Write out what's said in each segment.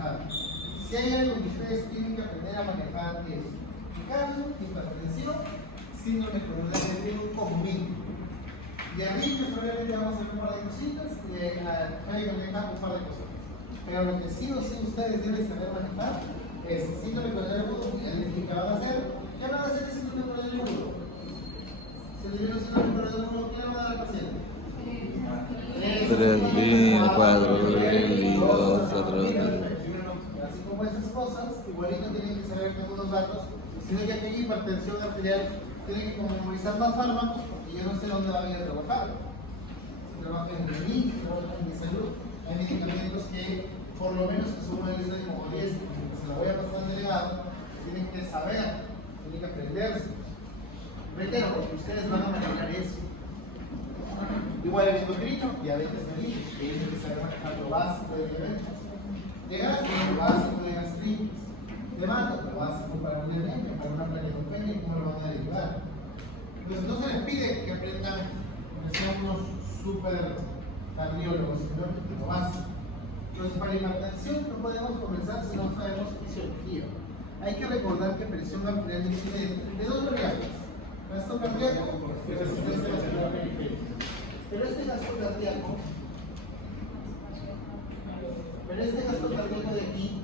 manejar. Si hay algo que ustedes tienen que aprender a manejar es cardio, hipertensión, síndrome coronario arterial con mínimo. De ahí obviamente vamos a hacer un par de cositas y de manejar un par de cosas. Pero lo que sí o sí ustedes deben saber manejar es síndrome coronario agudo, y el que van a hacer, ¿qué van a hacer el síndrome coronario agudo? Si le dieron síndrome coronario agudo, ¿qué le van a dar al paciente? 3.000, 4.000, 4.000. Así como esas cosas, igualito tienen que saber con unos datos. Si no, que aquí hay hipertensión arterial, tienen que memorizar más fármacos porque yo no sé dónde van a ir a trabajar. Si trabajan en el MIC, si trabajan en mi salud, hay medicamentos que, por lo menos que son una lista de como 10, se la voy a pasar al delegado, tienen que saber, tienen que aprenderse. Reitero, porque ustedes van a manejar eso. Igual el endocrino, diabetes mellitus, que tienen que saber manejar lo básico de diabetes. De gastro, lo básico de gastritis. De mato, lo básico para una anemia, para una planetopenia, y cómo lo van a ayudar. Entonces no se les pide que aprendan, que sean unos super cardiólogos, sino lo básico. Entonces para hipertensión no podemos comenzar si no sabemos fisiología. Hay que recordar que presión arterial incide de dos variables: gasto cardíaco y resistencia vascular periférica. Pero este gasto cardíaco de aquí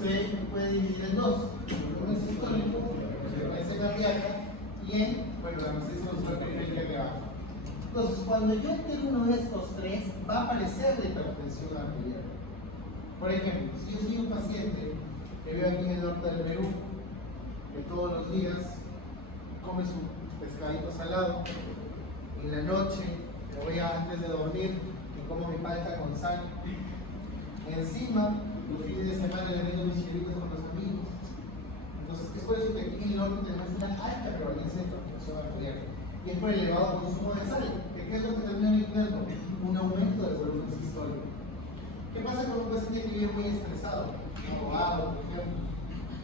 se puede dividir en dos: uno es sistólico, frecuencia cardíaca, y en, bueno, la resistencia vascular periférica que abajo. Entonces, cuando yo tengo uno de estos tres, va a aparecer la hipertensión arterial. Por ejemplo, si yo soy un paciente que veo aquí en el norte del Perú, que todos los días come su pescadito salado, en la noche me voy antes de dormir y como mi palta con sal, encima los fines de semana le vendo mis chilitos con los amigos. Entonces, es por eso que aquí en el norte tenemos una alta prevalencia de hipertensión arterial. Y es por el elevado consumo de sal, que ¿qué es lo que termina originando? Un aumento del volumen sistólico. ¿Qué pasa con un paciente que vive muy estresado? Un abogado, por ejemplo,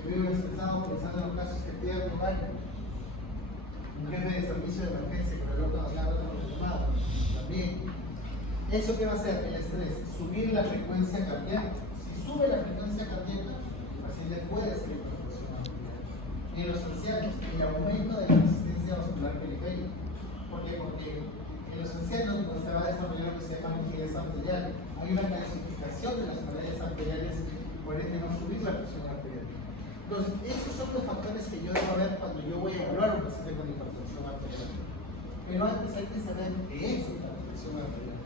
que vive estresado pensando en los casos que pierde un baño. Un jefe de servicio de emergencia que me lo ha hablado con la llamada. También. ¿Eso qué va a hacer? El estrés, subir la frecuencia cardíaca. Si sube la frecuencia cardíaca, el paciente puede ser hipertensión arterial. Y en los ancianos, el aumento de la resistencia vascular periférica. ¿Por qué? Porque en los ancianos pues, se va a desarrollar lo que se llama rigidez arterial. Hay una calcificación de las paredes arteriales y por ende no subir la presión arterial. Entonces, esos son los factores que yo debo ver cuando yo voy a evaluar a un paciente con hipertensión arterial. Pero antes hay que saber qué es hipertensión arterial.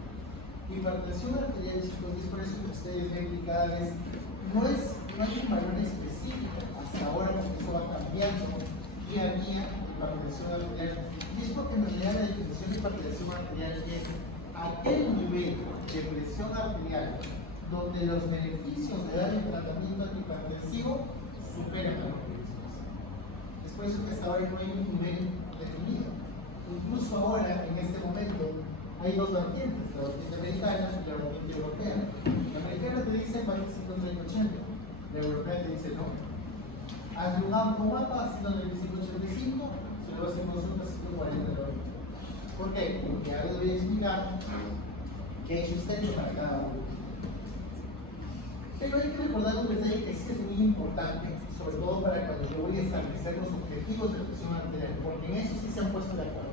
Hipertensión arterial, chicos, es por eso que ustedes ven que cada vez no hay un valor específico hasta ahora, porque eso va cambiando día a día. Hipertensión arterial, y es porque en realidad la definición de hipertensión arterial es aquel nivel de presión arterial donde los beneficios de dar el tratamiento antihipertensivo superan a los riesgos. Es por eso que hasta ahora no hay un nivel definido. Incluso ahora, en este momento, hay dos vertientes: la vertiente americana y la vertiente europea. La americana te dice vale 50 y 80, la europea te dice no. Hazle un amplio mapa haciendo el 85, se lo hace consulta 140 de hoy. ¿Por qué? Porque algo voy a explicar que hay sustento para cada uno. Pero hay que recordar un detalle que sí es muy importante, sobre todo para cuando yo voy a establecer los objetivos de presión arterial, porque en eso sí se han puesto de acuerdo.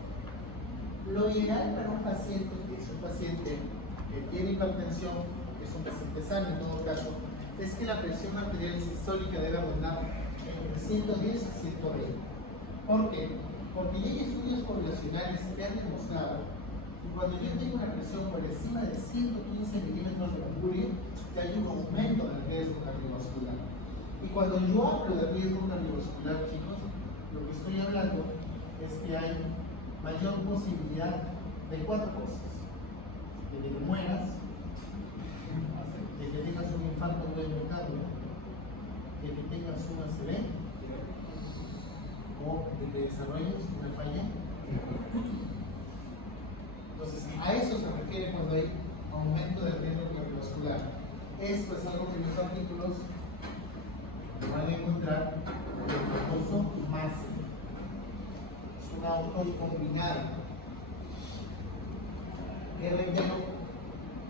Lo ideal para un paciente que es un paciente que tiene hipertensión, que es un paciente sano en todo caso, es que la presión arterial sistólica debe rondar entre 110 y 120. ¿Por qué? Porque ya hay estudios poblacionales que han demostrado que cuando yo tengo una presión por encima de 115 milímetros de mercurio, ya hay un aumento del riesgo cardiovascular. Y cuando yo hablo de riesgo cardiovascular, chicos, lo que estoy hablando es que hay mayor posibilidad de cuatro cosas: de que te mueras, de que tengas un infarto del miocardio, de que tengas un ACV o de que desarrolles una falla. Entonces, a eso se refiere cuando hay aumento del riesgo cardiovascular. Esto es algo que en los artículos van a encontrar el famoso MASE. Es un autor combinado. El reitero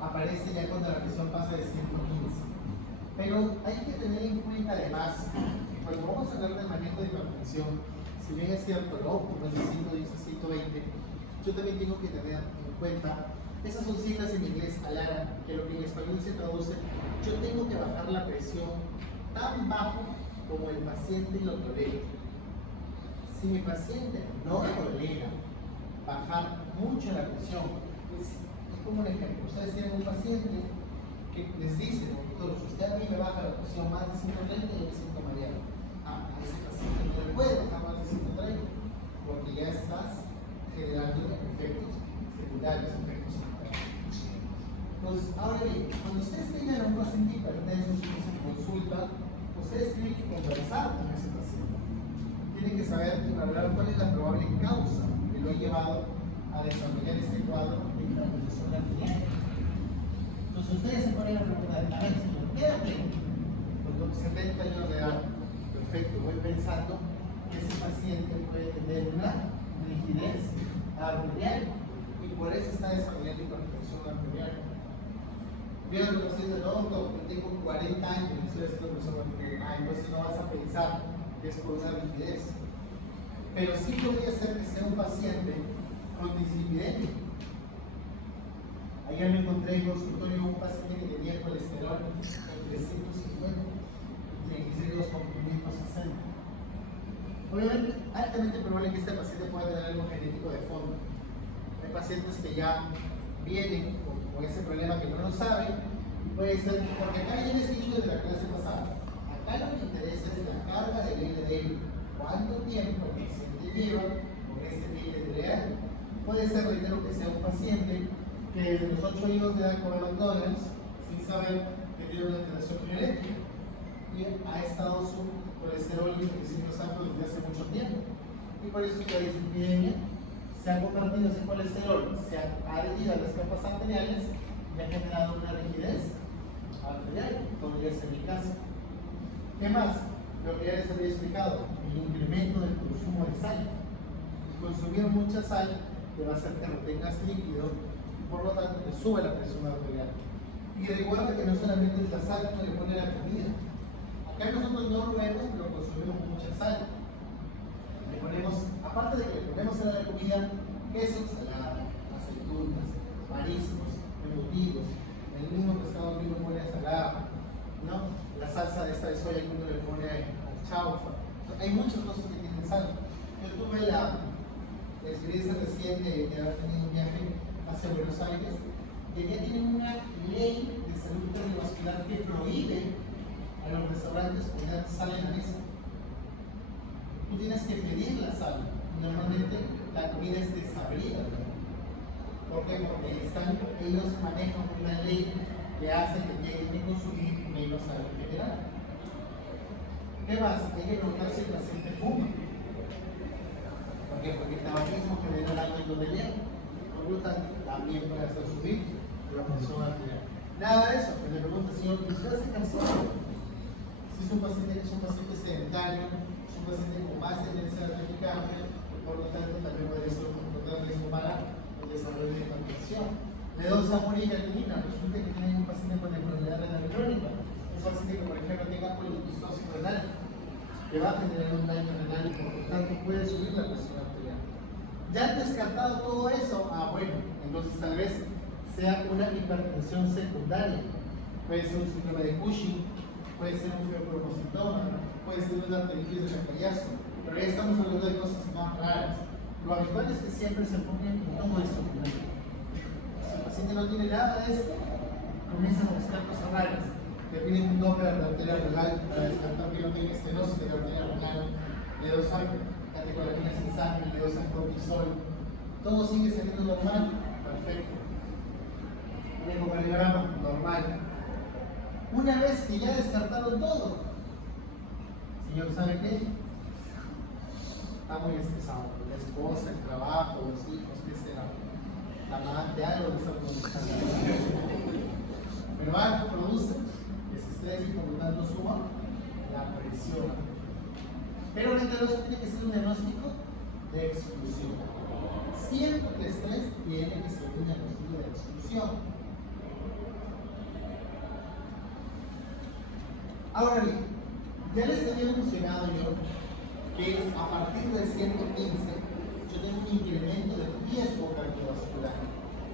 aparece ya cuando la presión pasa de 115. Pero hay que tener en cuenta además, cuando vamos a hablar del manejo de hipertensión, si bien es cierto, el óptimo es de 110 a 120, yo también tengo que tener en cuenta, esas son siglas en inglés ALARA, que lo que en español se traduce, yo tengo que bajar la presión tan bajo como el paciente lo tolera. Si mi paciente no tolera bajar mucho la presión, es como un ejemplo, ustedes tienen un paciente que les dice, doctor, si usted a mí me baja la presión más de 130, yo me siento mareado. A ese paciente no le puede bajar más de 130, porque ya estás generando efectos secundarios, efectos secundarios. Pues ahora bien, cuando ustedes tengan a un paciente hipertenso en su consulta, ustedes tienen que conversar con ese paciente. Tienen que saber cuál es la probable causa que lo ha llevado a desarrollar este cuadro de hipertensión arterial. Entonces ustedes se ponen a preguntar, a ver, señor, ¿qué edad tengo? Pues con 70 años de edad. Perfecto, voy pensando que ese paciente puede tener una rigidez arterial y por eso está desarrollando hipertensión arterial. Vieron los pacientes, no, doctor, yo tengo 40 años y estoy haciendo presión arterial. Entonces no vas a pensar que es por una rigidez. Pero sí podría ser que sea un paciente con dislipidemia. Ayer me encontré en el consultorio un paciente que tenía colesterol en 350 y triglicéridos con 560. Obviamente, altamente probable que este paciente pueda tener algo genético de fondo. Hay pacientes que ya vienen con ese problema que no lo saben, puede ser, porque acá ya les he dicho desde la clase pasada, acá lo que interesa es la carga del LDL. ¿Cuánto tiempo el paciente lleva con ese LDL? Puede ser, reitero, que sea un paciente que desde los 8 años de edad come McDonald's sin saber que tiene una alteración genética y ha estado su colesterol y triglicéridos altos desde hace mucho tiempo. Y por eso la dislipidemia se ha convertido ese colesterol, se ha adherido a las capas arteriales y ha generado una rigidez arterial, podría ser mi caso. ¿Qué más? Lo que ya les había explicado, el incremento del consumo de sal. Consumir mucha sal te va a hacer que retengas líquido, por lo tanto te sube la presión arterial. Y recuerda que no solamente es la sal que le pone a la comida. Acá nosotros no lo vemos, pero consumimos mucha sal. Le ponemos, aparte de que le ponemos a la comida, queso, ensalada, aceitunas, mariscos, embutidos, el mismo pescado que uno pone a ensalada, ¿no? La salsa de esta de soya que uno le pone al chaufa. Hay muchas cosas que tienen sal. Yo tuve la experiencia reciente de haber tenido un viaje hacia Buenos Aires, que ya tienen una ley de salud cardiovascular que prohíbe a los restaurantes poner sal en la mesa. Tú tienes que pedir la sal. Normalmente la comida es desabrida. ¿Por qué? Porque ellos manejan una ley que hace que tienen que consumir menos sal en general. ¿Qué más? Hay que preguntar si el paciente fuma. ¿Por qué? Porque el tabaquismo genera daño endotelial. Por lo tanto, también puede hacer subir la presión arterial. Nada de eso, pues le pregunta, señor, ¿usted hace ejercicio? Si es un paciente sedentario, es un paciente con más tendencia a la taquicardia, por lo tanto también puede ser un riesgo para el desarrollo de hipertensión. Le doy sabor y creatinina, resulta que tiene un paciente con enfermedad renal crónica, un paciente que por ejemplo tenga poliquistosis renal, que va a generar un daño renal y por lo tanto puede subir la presión arterial. Ya han descartado todo eso, bueno, entonces tal vez sea una hipertensión secundaria, puede ser un síndrome de Cushing, puede ser un fibroprocitoma, puede ser una arteritis de Chacayazo, pero ya estamos hablando de cosas más raras. Lo habitual es que siempre se enfoquen en todo esto. Si el paciente no tiene nada de esto, comienzan a buscar cosas raras. Le piden un Doppler de arteria renal para descartar que no tiene estenosis de la arteria renal, le dosan catecolaminas en sangre, le dosan cortisol. Todo sigue saliendo normal, perfecto. Un ecocardiograma normal. Una vez que ya descartaron todo, señor, ¿sabe qué? Está muy estresado. La esposa, el trabajo, los hijos, ¿qué será? La amante, algo de está produciendo. Pero algo produce ese estrés y por lo tanto suma la presión. Pero el tiene que ser un diagnóstico de exclusión. Siempre el estrés tiene que ser un diagnóstico de exclusión. Ahora bien, ya les había mencionado yo que a partir del 115 yo tengo un incremento del riesgo cardiovascular.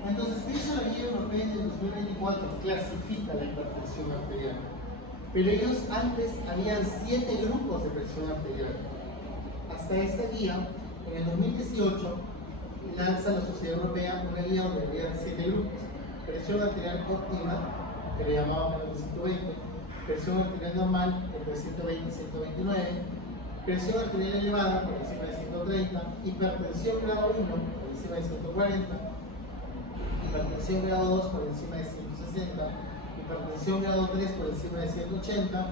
Entonces, de hecho, la guía europea de 2024 clasifica la hipertensión arterial. Pero ellos antes habían 7 grupos de presión arterial. Hasta este día, en el 2018, lanza la Sociedad Europea una guía donde había 7 grupos. Presión arterial óptima, que le llamaban el 120, presión arterial normal entre 120 y 129, presión arterial elevada por encima de 130, hipertensión grado 1 por encima de 140, hipertensión grado 2 por encima de 160, hipertensión grado 3 por encima de 180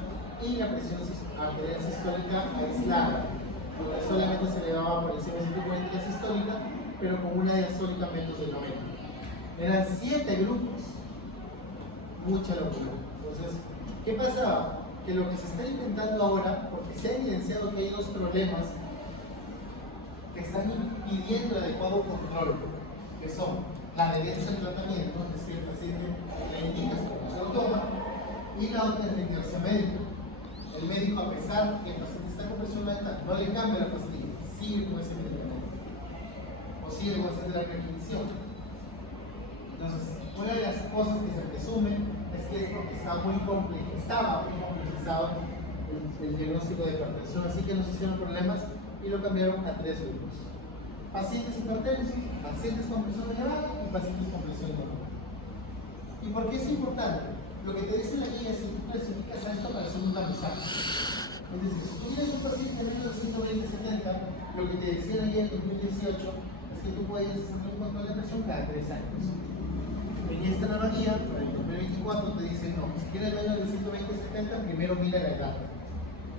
y la presión arterial sistólica aislada, donde solamente se elevaba por encima de 140 la sistólica, pero con una diastólica menos de 90. Eran 7 grupos, mucha locura. Entonces, ¿qué pasaba? Que lo que se está intentando ahora, porque se ha evidenciado que hay dos problemas que están impidiendo el adecuado control, que son la adherencia al tratamiento, es decir, el paciente le indica cómo se lo toma, y la otra es la inercia médica. El médico, a pesar que el paciente está con presión alta, no le cambia la pastilla, sigue con ese medicamento, o sigue con esa terapia de inhibición. Entonces, una de las cosas que se presume es que es porque estaba muy complejizado el diagnóstico de hipertensión, así que nos hicieron problemas y lo cambiaron a 3 grupos: pacientes hipertensos, pacientes con presión elevada y pacientes con presión normal. ¿Y por qué es importante? Lo que te dice la guía es que tú clasificas a esto para hacer un tamizaje. Es decir, si tú tienes un paciente menos de 120-70, lo que te decía la guía en 2018 es que tú puedes hacer un control de presión cada 3 años. En esta nueva guía, para el 2024, te dicen, no, si quieres menos de 120-70, primero mira la edad.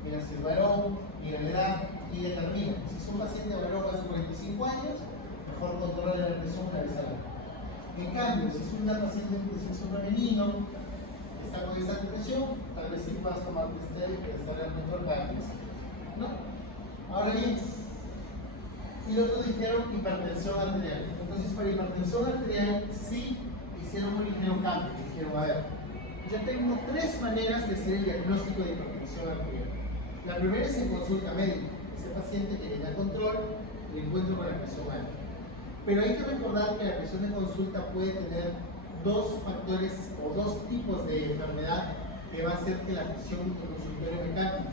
Mira si es varón, mira la edad y determina. Si es un paciente varón más de 45 años, mejor controlar la presión una vez al año. En cambio, si es una paciente de sexo femenino, está con esa presión, tal vez sí vas a tomar Cristel para estar en el control cada mes. ¿No? Ahora bien, y otros dijeron hipertensión arterial. Entonces, para hipertensión arterial sí hicieron un ligero cambio. Dijeron, a ver, yo tengo 3 maneras de hacer el diagnóstico de hipertensión arterial. La primera es en consulta médica. Ese paciente que tenga control y encuentro con la presión alta. Pero hay que recordar que la presión de consulta puede tener 2 factores o 2 tipos de enfermedad que va a hacer que la presión en consultorio me cambie.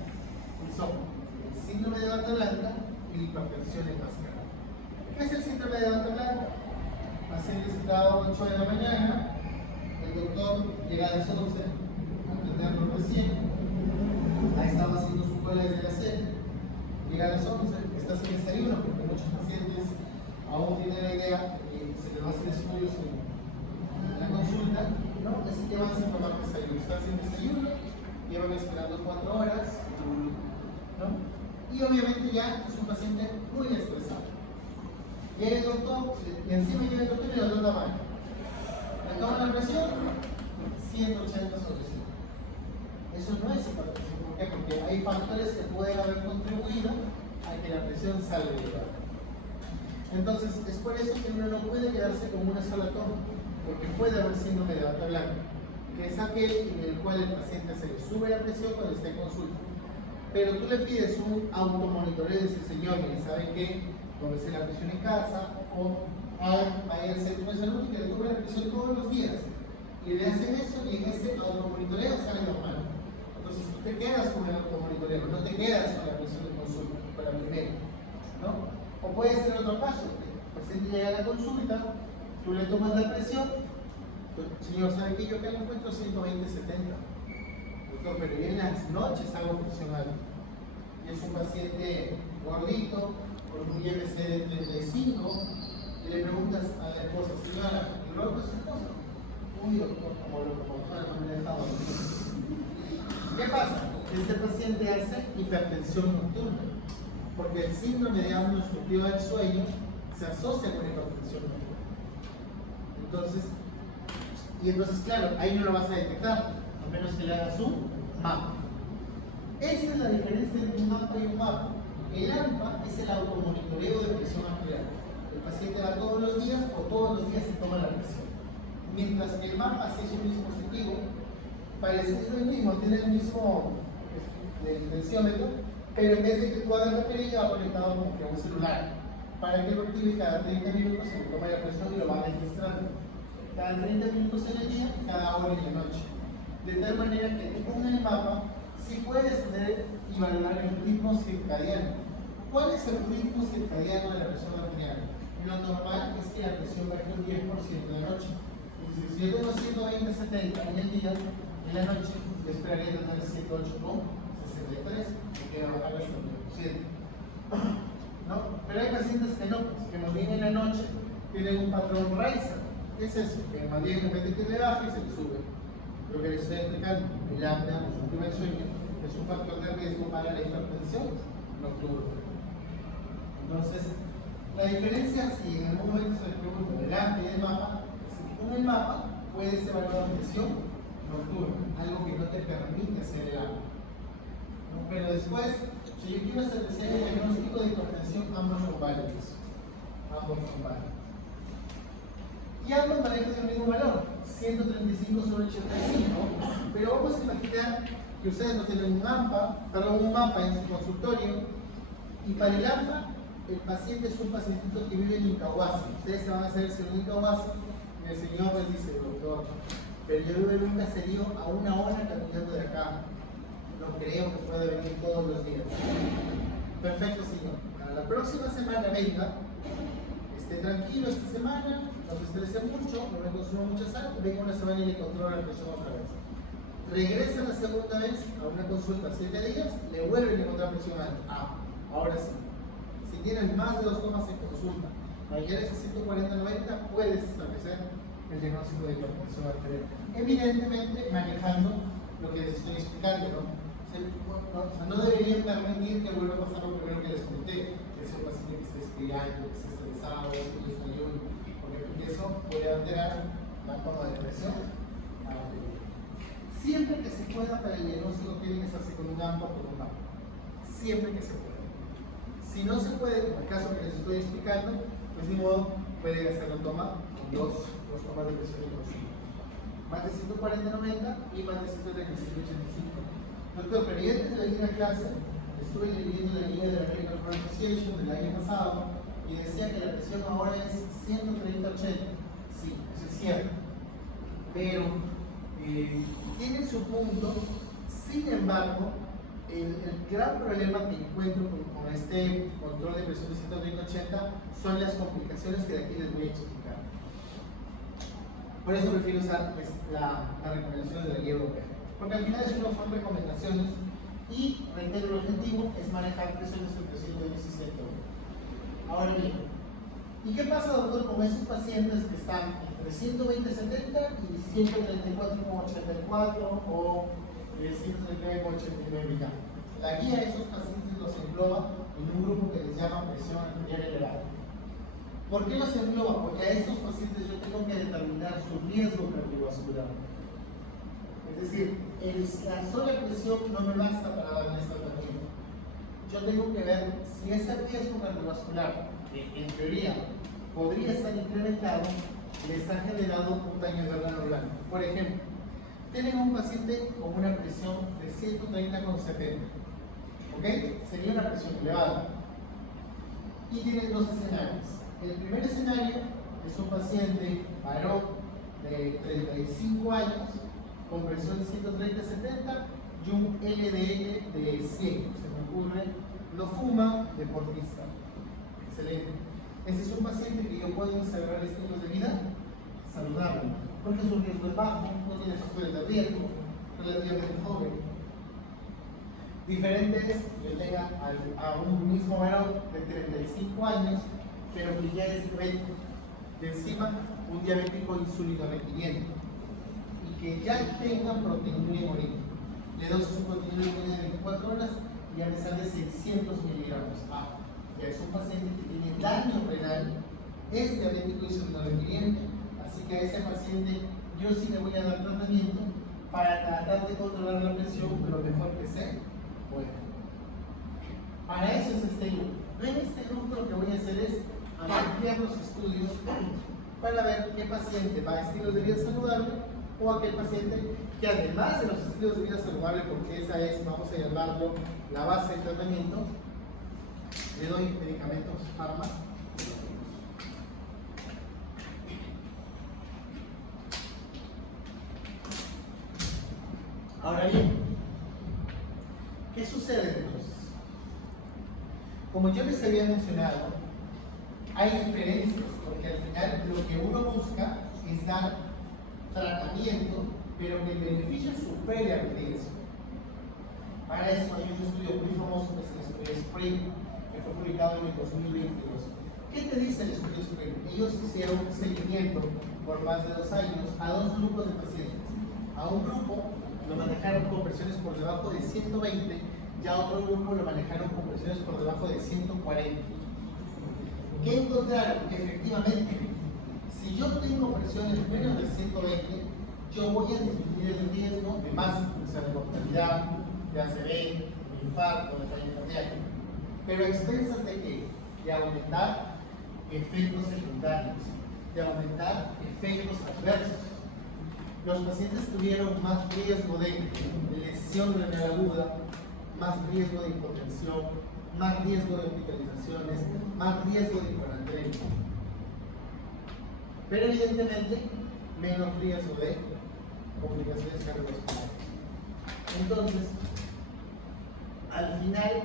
Y son el síndrome de bata blanca y la hipertensión enmascarada. ¿Qué es el síndrome de bata blanca? Paciente citado a 8 de la mañana, el doctor llega a las 11 a atenderlo recién, ha estado haciendo su cola desde las 7, llega a las 11, está sin desayuno, porque muchos pacientes aún tienen la idea de que se les va a hacer estudios en la consulta, ¿no? Así que van sin tomar desayuno, están sin desayuno, llevan esperando 4 horas, ¿no? Y obviamente ya es un paciente muy estresado. Llega el doctor, y encima llega el doctor y le da mano. Le toma la presión, 180 sobre 100. Eso no es hipertensión. ¿Por qué? Porque hay factores que pueden haber contribuido a que la presión salga elevada. Entonces, es por eso que uno no puede quedarse con una sola toma, porque puede haber síndrome de bata blanca, que es aquel en el cual el paciente se le sube la presión cuando está en consulta. Pero tú le pides un automonitoreo y dices, señor, ¿sabe qué? Tómese la presión en casa, o vaya al centro de salud y que le tome la presión todos los días. Y le hacen eso y en ese automonitoreo sale normal. Entonces tú te quedas con el automonitoreo, no te quedas con la presión de consulta, con la primera, ¿no? O puede ser otro caso, el paciente llega a la consulta, tú le tomas la presión, señor, ¿sabe qué? Yo acá lo encuentro 120-70. Doctor, pero yo en las noches hago presión alta. Y es un paciente gordito, con un IMC de 35, y le preguntas a la esposa, señora, ¿y luego es su esposa? Uy, doctor, como no me he dejado. ¿Qué pasa? Este paciente hace hipertensión nocturna, porque el síndrome de apnea obstructiva del sueño se asocia con hipertensión nocturna. Entonces, claro, ahí no lo vas a detectar, a menos que le hagas un mapa. Esa es la diferencia entre un mapa y un mapa. El AMPA es el automonitoreo de presión arterial. El paciente va todos los días o todos los días se toma la presión. Mientras que el mapa, si es un dispositivo, parece el mismo, tiene el mismo del tensiómetro, pero en vez de que tú hagas la perilla va conectado como que a un celular, para que el vertible cada 30 minutos se le tome la presión y lo va registrando. Cada 30 minutos en el día, cada hora en la noche. De tal manera que tú con el mapa sí puedes ver y valorar el ritmo circadiano. ¿Cuál es el ritmo circadiano de la presión arterial? Lo normal es que la presión baje un 10% de la noche. Entonces, si yo tengo 120-70 en el día, en la noche, yo esperaría tener 108,63, me queda bajar hasta el 10%. ¿No? Pero hay pacientes que no, pues, que más bien en la noche tienen un patrón Riser. ¿Qué es eso? Que más bien en vez de que le baje, se le sube. Lo que les estoy explicando, el apnea obstructiva del sueño es un factor de riesgo para la hipertensión nocturna. Entonces, la diferencia, si en algún momento se les pregunta del apnea y del mapa, es que con el mapa puedes evaluar la presión nocturna, algo que no te permite hacer el apnea. ¿No? Pero después, si yo quiero hacer el diagnóstico de hipertensión, ambos son válidos. Ambos son válidos. Y ambos manejan el mismo valor, 135 sobre 85, pero vamos a imaginar que ustedes no tienen un mapa en su consultorio, y para el AMPA, el paciente es un pacientito que vive en Incahuasi. Ustedes se van a hacer si en Incahuasi, y el señor les dice, doctor, pero yo vivo en un caserío a 1 hora caminando de acá. No creo que pueda venir todos los días. Perfecto, señor. Para la próxima semana venga, esté tranquilo esta semana, no se estrese mucho, no me consuma mucha sal, venga una semana y le controla la presión otra vez. Regresa la segunda vez a una consulta 7 días, le vuelven a encontrar presión alta. Ahora sí. Si tienes más de 2 tomas en consulta, mayores de 140-90, puedes establecer el diagnóstico de hipertensión arterial. Evidentemente, manejando lo que les estoy explicando, ¿no? No deberían permitir que vuelva a pasar lo primero que les conté, que es un paciente que esté expirando, que esté estresado, que esté desmayando, porque eso puede alterar la toma de presión arterial. Siempre que se pueda para el diagnóstico tiene que hacerse con un AMPA o con un mapa. Siempre que se pueda. Si no se puede, como el caso que les estoy explicando, pues de modo pueden hacerlo toma con dos tomas de presión de consumo. Más de 140-90 y más de 135-85. Doctor, pero yo antes de venir a clase estuve leyendo la guía de la Clinical Association del año pasado y decía que la presión ahora es 130-80. Sí, eso es cierto. Pero tiene su punto. Sin embargo, el gran problema que encuentro con este control de presión de 130-80 son las complicaciones que de aquí les voy a explicar. Por eso prefiero usar pues, las recomendaciones de la guía europea. Porque al final eso no son recomendaciones y, reitero, el objetivo es manejar presiones entre 110 y 120. Ahora bien, ¿y qué pasa, doctor, con esos pacientes que están entre 120-70 y 134,84 o 139,89 ya? La guía de esos pacientes los engloba en un grupo que les llama presión arterial elevada. ¿Por qué los engloba? Porque a estos pacientes yo tengo que determinar su riesgo cardiovascular. Es decir, la sola presión no me basta para darle esta tratamiento. Yo tengo que ver si ese riesgo cardiovascular, que en teoría podría estar incrementado, les ha generado un daño de órgano blanco. Por ejemplo, tienen un paciente con una presión de 130,70. ¿Ok? Sería una presión elevada. Y tienen dos escenarios. El primer escenario es un paciente varón de 35 años con presión de 130-70 y un LDL de 100, se me ocurre, no fuma, deportista. Excelente. Ese es un paciente que yo puedo observar estilos de vida saludable, porque su riesgo es bajo, no tiene factores de riesgo, relativamente joven. Diferente es que yo tenga a un mismo varón de 35 años, pero que ya es diabético, y encima un diabético insulino requiriente, y que ya tenga proteinuria en orina. Le doy su proteinuria en orina de 24 horas y ya me sale 600 miligramos. Ya es un paciente que tiene daño renal, es diabético insulino requiriente, así que a ese paciente yo sí le voy a dar tratamiento para tratar de controlar la presión lo mejor que se pueda. Para eso es este grupo. En este grupo lo que voy a hacer es ampliar los estudios para ver qué paciente va a estilos de vida saludable o aquel paciente que además de los estilos de vida saludable, porque esa es, vamos a llamarlo, la base del tratamiento, le doy medicamentos, fármacos. Ahora bien, ¿qué sucede entonces? Como yo les había mencionado, hay diferencias, porque al final lo que uno busca es dar tratamiento, pero que el beneficio supere al riesgo. Para eso hay un estudio muy famoso que es el estudio Spring, que fue publicado en el 2022. ¿Qué te dice el estudio Spring? Ellos hicieron un seguimiento por más de 2 años a 2 grupos de pacientes. A un grupo lo manejaron con presiones por debajo de 120 y a otro grupo lo manejaron con presiones por debajo de 140. ¿Qué encontraron? Que efectivamente, si yo tengo presiones menos de 120, yo voy a disminuir el riesgo de más, o sea, de mortalidad, de ACV, de infarto, de falla cardíaca. ¿Pero a expensas de qué? De aumentar efectos secundarios, de aumentar efectos adversos. Los pacientes tuvieron más riesgo de lesión renal aguda, más riesgo de hipotensión, más riesgo de hospitalizaciones, más riesgo de hiperandremia. Pero evidentemente, menos riesgo de complicaciones cardiovasculares. Entonces, al final,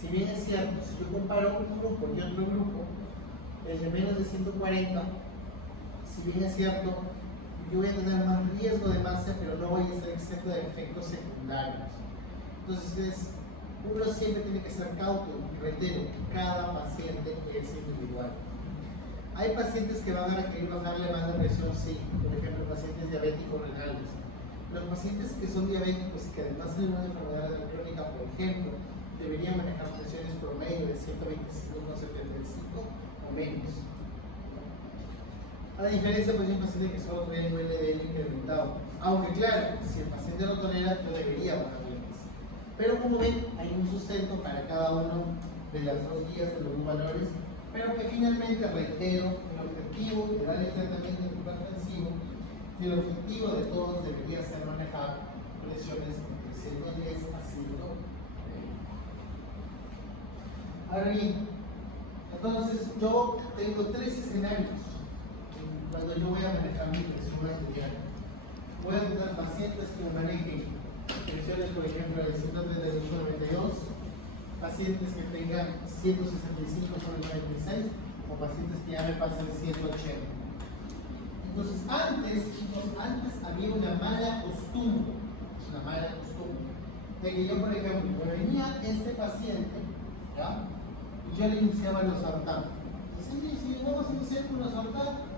si bien es cierto, si yo comparo un grupo y otro grupo, el de menos de 140, si bien es cierto, yo voy a tener más riesgo de masa, pero no voy a estar exento de efectos secundarios. Entonces, uno siempre tiene que ser cauto, y reitero, cada paciente es individual. Hay pacientes que van a requerir bajarle más la presión, sí, por ejemplo, pacientes diabéticos renales. Los pacientes que son diabéticos, que además tienen una enfermedad renal crónica, por ejemplo, deberían manejar presiones promedio de 125/75 o menos. A diferencia, pues, de un paciente que solo tiene un LDL incrementado. Aunque claro, si el paciente lo tolera, yo debería bajarle más. Pero como ven, hay un sustento para cada uno de las 2 guías de los valores, pero que finalmente, reitero, el objetivo de dar el tratamiento hipertensivo y el objetivo de todos debería ser manejar presiones entre 110 a 120. Ahora bien, entonces yo tengo 3 escenarios cuando yo voy a manejar mi presión arterial. Voy a tener pacientes que me manejen presiones, por ejemplo, de 138/92, pacientes que tengan 165/96 o pacientes que ya me pasen 180. Entonces, chicos, antes había una mala costumbre, de que yo, por ejemplo, me venía este paciente, ¿ya? Y yo le iniciaba los sartán. Sí, vamos a iniciar con los sartán,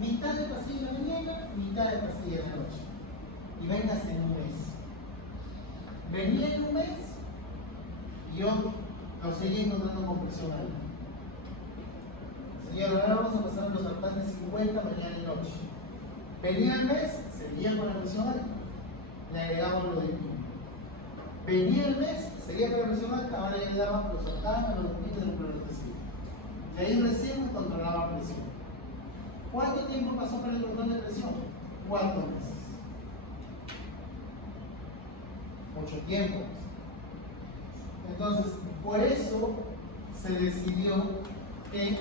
mitad de pastilla en la mañana, mitad de pastilla en la noche. Y vengas en un mes. Venía en un mes y yo lo seguía encontrando con presión alta. Señor, ahora vamos a pasar los sartán de 50 mañana y noche. Venía el mes, seguía con la presión alta, le agregamos lo de químico. Venía el mes, seguía con la presión alta, ahora ya le daba los sartán a los documentos de clorotecina. Y ahí recién controlaba presión. ¿Cuánto tiempo pasó para el control de presión? 4 meses. Mucho tiempo. Entonces, por eso se decidió que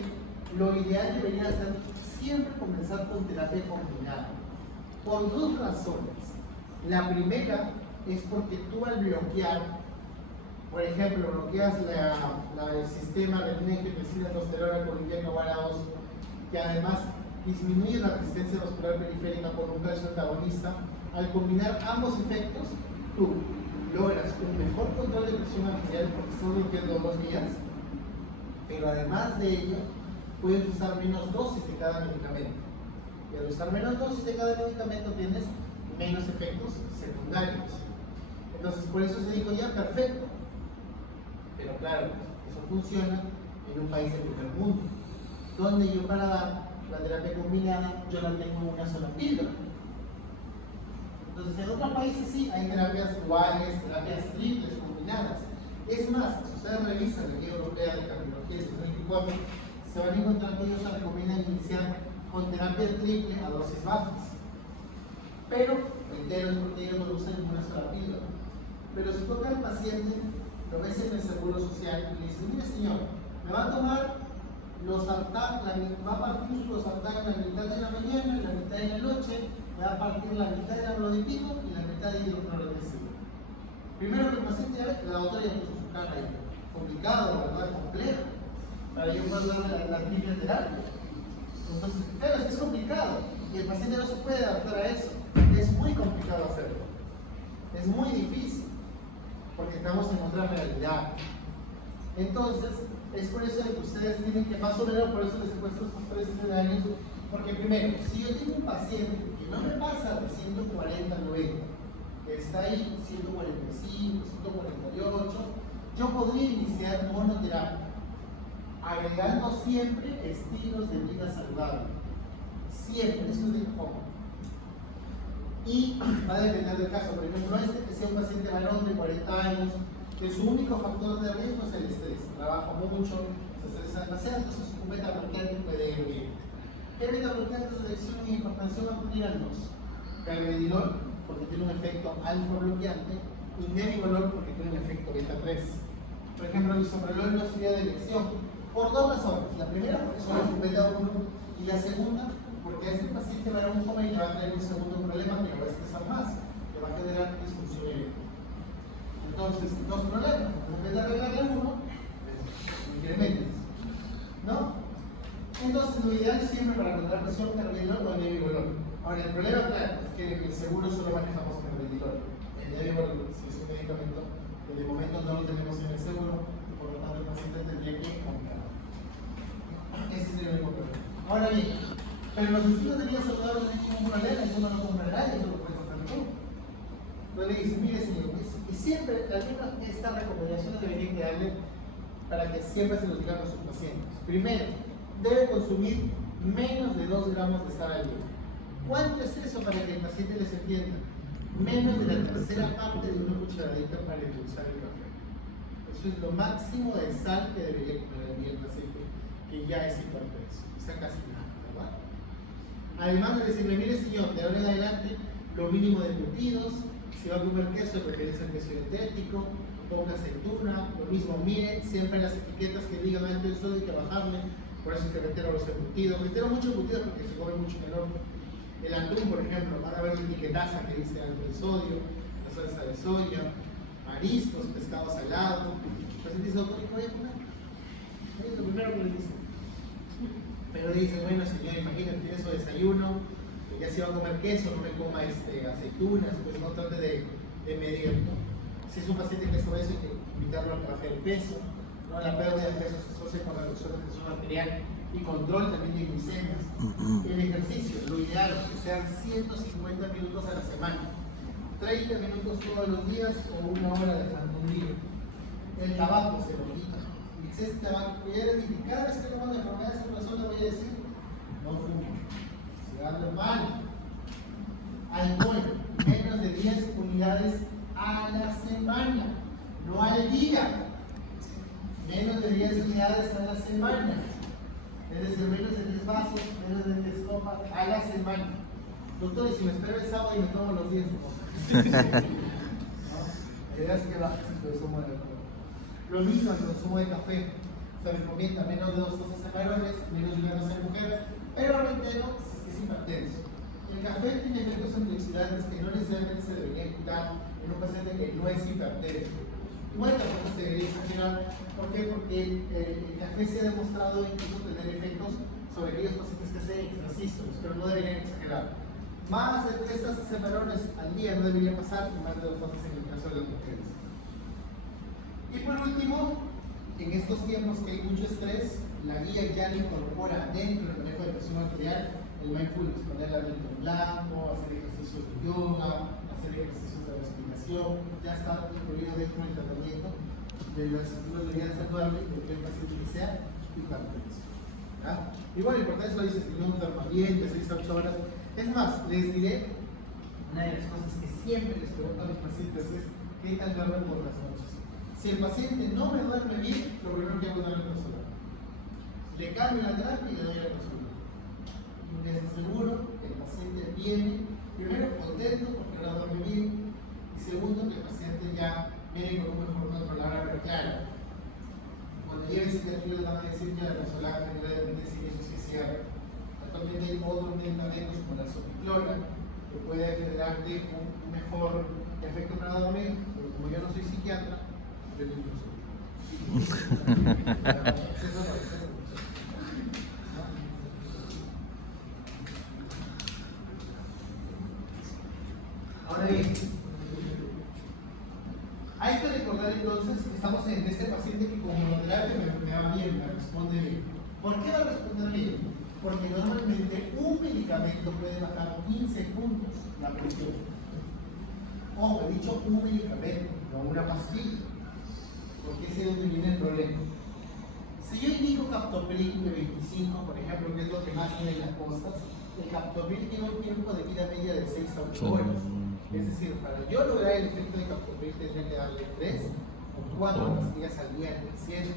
lo ideal debería ser siempre comenzar con terapia combinada. Por 2 razones. La primera es porque tú al bloquear, por ejemplo, bloqueas el sistema retina-angiotensina aldosterona con INGAB-2, que además disminuye la resistencia vascular periférica por un calcio antagonista. Al combinar ambos efectos, tú logras un mejor control de presión arterial porque estás bloqueando 2 vías, pero además de ello, puedes usar menos dosis de cada medicamento. Y al usar menos dosis de cada medicamento tienes menos efectos secundarios. Entonces, por eso se dijo ya, perfecto. Pero claro, eso funciona en un país del primer mundo, donde yo para dar la terapia combinada, yo la tengo en una sola píldora. Entonces, en otros países sí, hay terapias duales, terapias triples combinadas. Es más, si ustedes revisan la Guía Europea de Cardiología de 2024, se van a encontrar que ellos recomiendan iniciar con terapia triple a dosis bajas. pero entero es porque ellos no usan ninguna sola píldora. Pero si toca al paciente, lo ves en el seguro social y le dice, mire señor, me va a tomar va a partir los saltar en la mitad de la mañana, en la mitad de la noche, va a partir la mitad de amlodipino y la mitad de hidrocloroquina. Primero que el paciente ya ve que la doctora ya puso su cara ahí. Complicado, ¿verdad? Complejo. Para yo poder dar la triple terapia. Entonces, claro, es complicado. Y el paciente no se puede adaptar a eso. Es muy complicado hacerlo. Es muy difícil. Porque estamos en otra realidad. Entonces, es por eso que ustedes tienen que, más o menos, por eso les he puesto estos 3 escenarios. Porque primero, si yo tengo un paciente que no me pasa de 140 a 90, está ahí 145, 148, yo podría iniciar monoterapia, agregando siempre estilos de vida saludable. Siempre, eso es de cómo. Y va a depender del caso. Por ejemplo, que sea un paciente varón de 40 años, que su único factor de riesgo es el estrés. Trabaja mucho, se estresa demasiado, entonces su beta bloqueante puede ir. ¿Qué beta bloqueante de elección y importancia va a poner al 2? Carvedilol, porque tiene un efecto alfa bloqueante, y nebivolol, porque tiene un efecto beta 3. Por ejemplo, el bisoprolol no sería de elección por 2 razones. La primera, porque solo es un beta 1, y la segunda, porque a este paciente va a un joven y va a tener un segundo problema que lo va a estresar más, que va a generar disfunción eréctil. Entonces, 2 problemas. En vez de arreglarle uno, incrementas, ¿no? Entonces, lo ideal es siempre para contrapresión carvedilol o nebivolol. Ahora, el problema, claro, es que en el seguro solo manejamos carvedilol. El nebivolol, si es un medicamento que de momento no lo tenemos en el seguro, y por lo tanto el paciente tendría que comprar. Ese sería el problema. Ahora bien, pero los estilos de vida saludable no hay ningún problema, eso no lo compra nadie, eso lo puede comprar tú. Entonces le dice, mire señor, y siempre, estas recomendaciones deberían quedarle para que siempre se los digan a sus pacientes. Primero, debe consumir menos de 2 gramos de sal al día. ¿Cuánto es eso para que el paciente les entienda? Menos de la tercera parte de una cucharadita para endulzar el café. Eso es lo máximo de sal que debería comer al día el paciente, que ya es hipertenso. O sea, casi nada, ¿verdad? Además de decirle, mire señor, de ahora en adelante, lo mínimo de embutidos, si va a comer queso, preferencia el queso dietético, poca aceituna, lo mismo, mire siempre las etiquetas que digan alto en sodio hay que bajarle, por eso es que reitero los embutidos. Reitero mucho embutidos porque se come mucho en el horno. El atún, por ejemplo, van a ver la etiquetaza que dice alto en sodio, la salsa de soya, mariscos, pescado salado. Entonces dice, doctor, ¿y puede comer? Es lo primero que le dice. Pero le dice, bueno señor, imagínate, tiene su desayuno, que ya si va a comer queso, no me coma aceitunas, pues no trate de medir, ¿no? Si es un paciente que es obeso, hay que invitarlo a bajar el peso, ¿no? La pérdida de peso se asocia con la reducción de presión arterial y control también de glicemias. El ejercicio, lo ideal es que sean 150 minutos a la semana, 30 minutos todos los días o 1 hora de un día. El tabaco se lo quita. Si es tabaco, cada vez que tomo la enfermedad de esa persona voy a decir, no fumo, cigarro malo, alcohol, menos de 10 unidades a la semana, no al día, menos de 10 unidades a la semana, es decir, menos de 10 vasos, menos de 10 copas a la semana. Doctor, y si me espero el sábado y me tomo los 10 copas, ¿no? La idea es que baje el consumo de alcohol. Lo mismo el consumo de café, se recomienda menos de 2 tazas en varones, menos de 1 taza en mujeres, pero reitero, es hipertenso. El café tiene efectos antioxidantes que no necesariamente se deberían quitar en un paciente que no es hipertenso. Igual tampoco se debería exagerar. ¿Por qué? Porque el café se ha demostrado incluso tener efectos sobre aquellos pacientes que hacen ejercicios, pero no deberían exagerar. Más de 3 tazas en varones al día no debería pasar, y más de 2 tazas en el caso de las mujeres. Y por último, en estos tiempos que hay mucho estrés, la guía ya le incorpora dentro del manejo de presión arterial el mindfulness, poner la mente en blanco, hacer ejercicios de yoga, hacer ejercicios de respiración, ya está incluido dentro del tratamiento de los estilos de vida saludable de cualquier paciente que sea hipertenso. Igual lo importante es lo dice, si no duerman bien, de 6 a 8 horas. Es más, les diré, una de las cosas que siempre les pregunto a los pacientes es ¿qué tal duermen por las noches? Si el paciente no me duerme bien, lo primero que hago es darle consuelo. Le cambio la terapia y le doy la consulta. Les aseguro que el paciente viene primero, contento porque no dormí bien, y segundo, que el paciente ya viene con un mejor control. Ahora, claro, cuando llegue el psiquiatría le van a decir que la resolana no debe decir que eso sí es cierto. Actualmente hay otros medicamentos como la sopiplona que puede generarte un mejor efecto para dormir, pero como yo no soy psiquiatra, yo tengo que Ahora bien, hay que recordar entonces que estamos en este paciente que con monoterapia me va bien, me responde bien. ¿Por qué va a responder bien? Porque normalmente un medicamento puede bajar 15 puntos la presión. Ojo, he dicho un medicamento, no una pastilla, porque ese es donde viene el problema. Si yo indico captopril de 25, por ejemplo, que es lo que más tiene en las costas, el captopril tiene un tiempo de vida media de 6 a 8 horas. Es decir, para yo lograr el efecto de captopril tendría que darle 3 o 4 pastillas al día al paciente.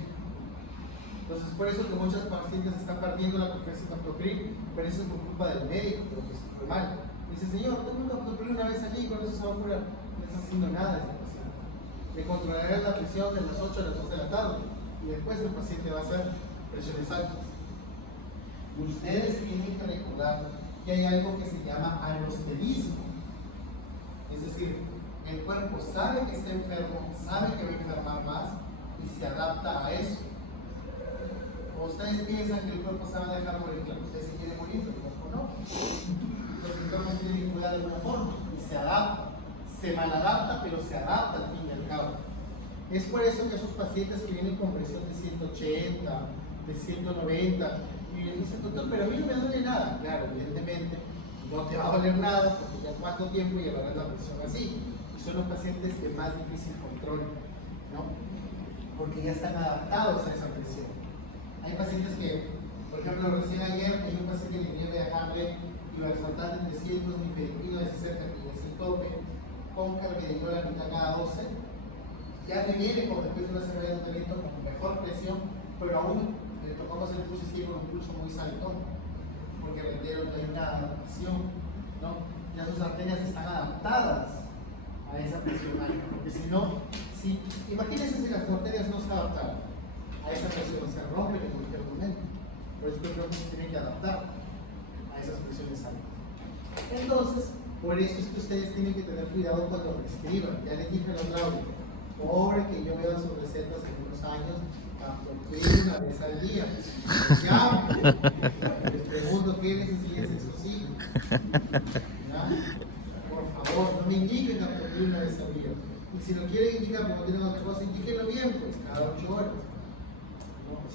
Entonces, por eso que muchos pacientes están perdiendo la confianza en captopril, pero eso es por culpa del médico, porque es súper mal. Dice, señor, tengo un captopril una vez allí y con eso se va a curar. No está haciendo nada ese paciente. Le controlará la presión de las 8 a las 2 de la tarde y después el paciente va a hacer presiones altas. Ustedes tienen que recordar que hay algo que se llama alosterismo. Es decir, el cuerpo sabe que está enfermo, sabe que va a enfermar más y se adapta a eso. O ustedes piensan que el cuerpo se va a dejar morir, claro, usted se quiere morir, pero el cuerpo no. Los enfermos tienen que cuidar de alguna forma y se adapta. Se maladapta, pero se adapta al fin y al cabo. Es por eso que esos pacientes que vienen con presión de 180, de 190, y les dicen, doctor, pero a mí no me duele nada. Claro, evidentemente, no te va a doler nada, porque ya cuánto tiempo llevarás la presión así. Y son los pacientes que más difícil controlan, ¿no? Porque ya están adaptados a esa presión. Hay pacientes que, por ejemplo, recién ayer hay un paciente que quería dejarle iloxaltán de 300, nifedipino de 60, que es el tope, con carvedilol a mitad cada 12. Ya me viene con después de una semana de tratamiento con mejor presión, pero aún le tocamos el pulso y sigue con un pulso muy saltón, porque reitero que hay una adaptación, ¿no? Ya sus arterias están adaptadas a esa presión alta, porque si no, imagínense si las arterias no se adaptaran a esa presión, se rompen en cualquier momento. Por eso creo que se tienen que adaptar a esas presiones altas. Entonces, por eso es que ustedes tienen que tener cuidado cuando prescriban. Ya les dije a los audio, pobre que yo veo sus recetas en unos años, captopril una vez al día. Ya, les pregunto qué les enseñan en sus hijos. Por favor, no me indiquen captopril una vez al día. Y si lo quieren indicar como tienen otra cosa, indíquenlo bien, pues cada 8 horas.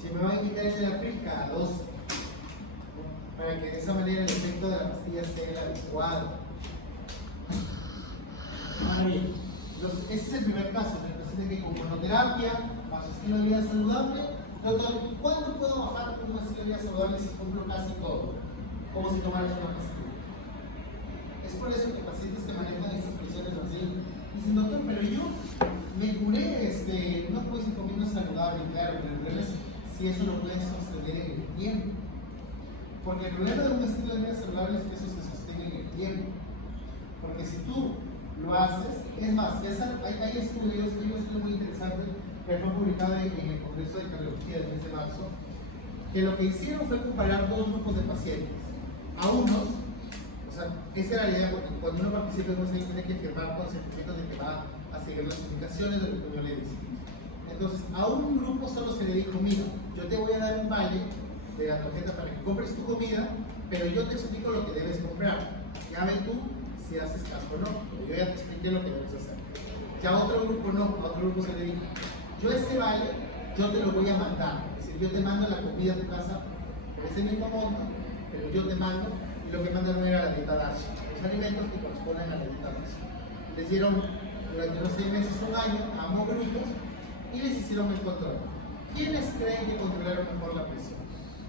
Si me va a indicar el april cada 12, ¿no? Para que de esa manera el efecto de la pastilla sea el adecuado. Ahora bien, ese es el primer caso, el paciente que con monoterapia, bajo estilo de vida saludable, doctor, ¿cuándo puedo bajar con un estilo de vida saludable si cumplo casi todo? Como si tomaras una pastilla. Es por eso que pacientes que manejan estas presiones así dicen, doctor, pero yo me curé, no puedo ir comiendo saludable, claro, pero el problema es si eso lo puedes sostener en el tiempo. Porque el problema de un estilo de vida saludable es que eso se sostiene en el tiempo. Porque si tú lo haces, es más, hay estudios muy interesantes que fue publicado en el Congreso de Cardiología del mes de marzo, que lo que hicieron fue comparar dos grupos de pacientes. A unos, o sea, esa era la idea, porque cuando uno participa en un estudio tiene que firmar con certificados de que va a seguir las indicaciones de lo que yo le dice. Entonces, a un grupo solo se le dijo, mira, yo te voy a dar un vale de la tarjeta para que compres tu comida, pero yo te explico lo que debes comprar. Ya ves tú si haces caso o no, pero yo ya te expliqué lo que debes hacer. Ya a otro grupo no, a otro grupo se le dijo, yo este vale, yo te lo voy a mandar. Es decir, yo te mando la comida a tu casa por ese mismo monto, pero yo te mando, y lo que mandan no era la dieta DASH, los alimentos que corresponden a la dieta DASH. Les dieron durante los 6 meses, un año, a ambos grupos, y les hicieron el control. ¿Quiénes creen que controlaron mejor la presión?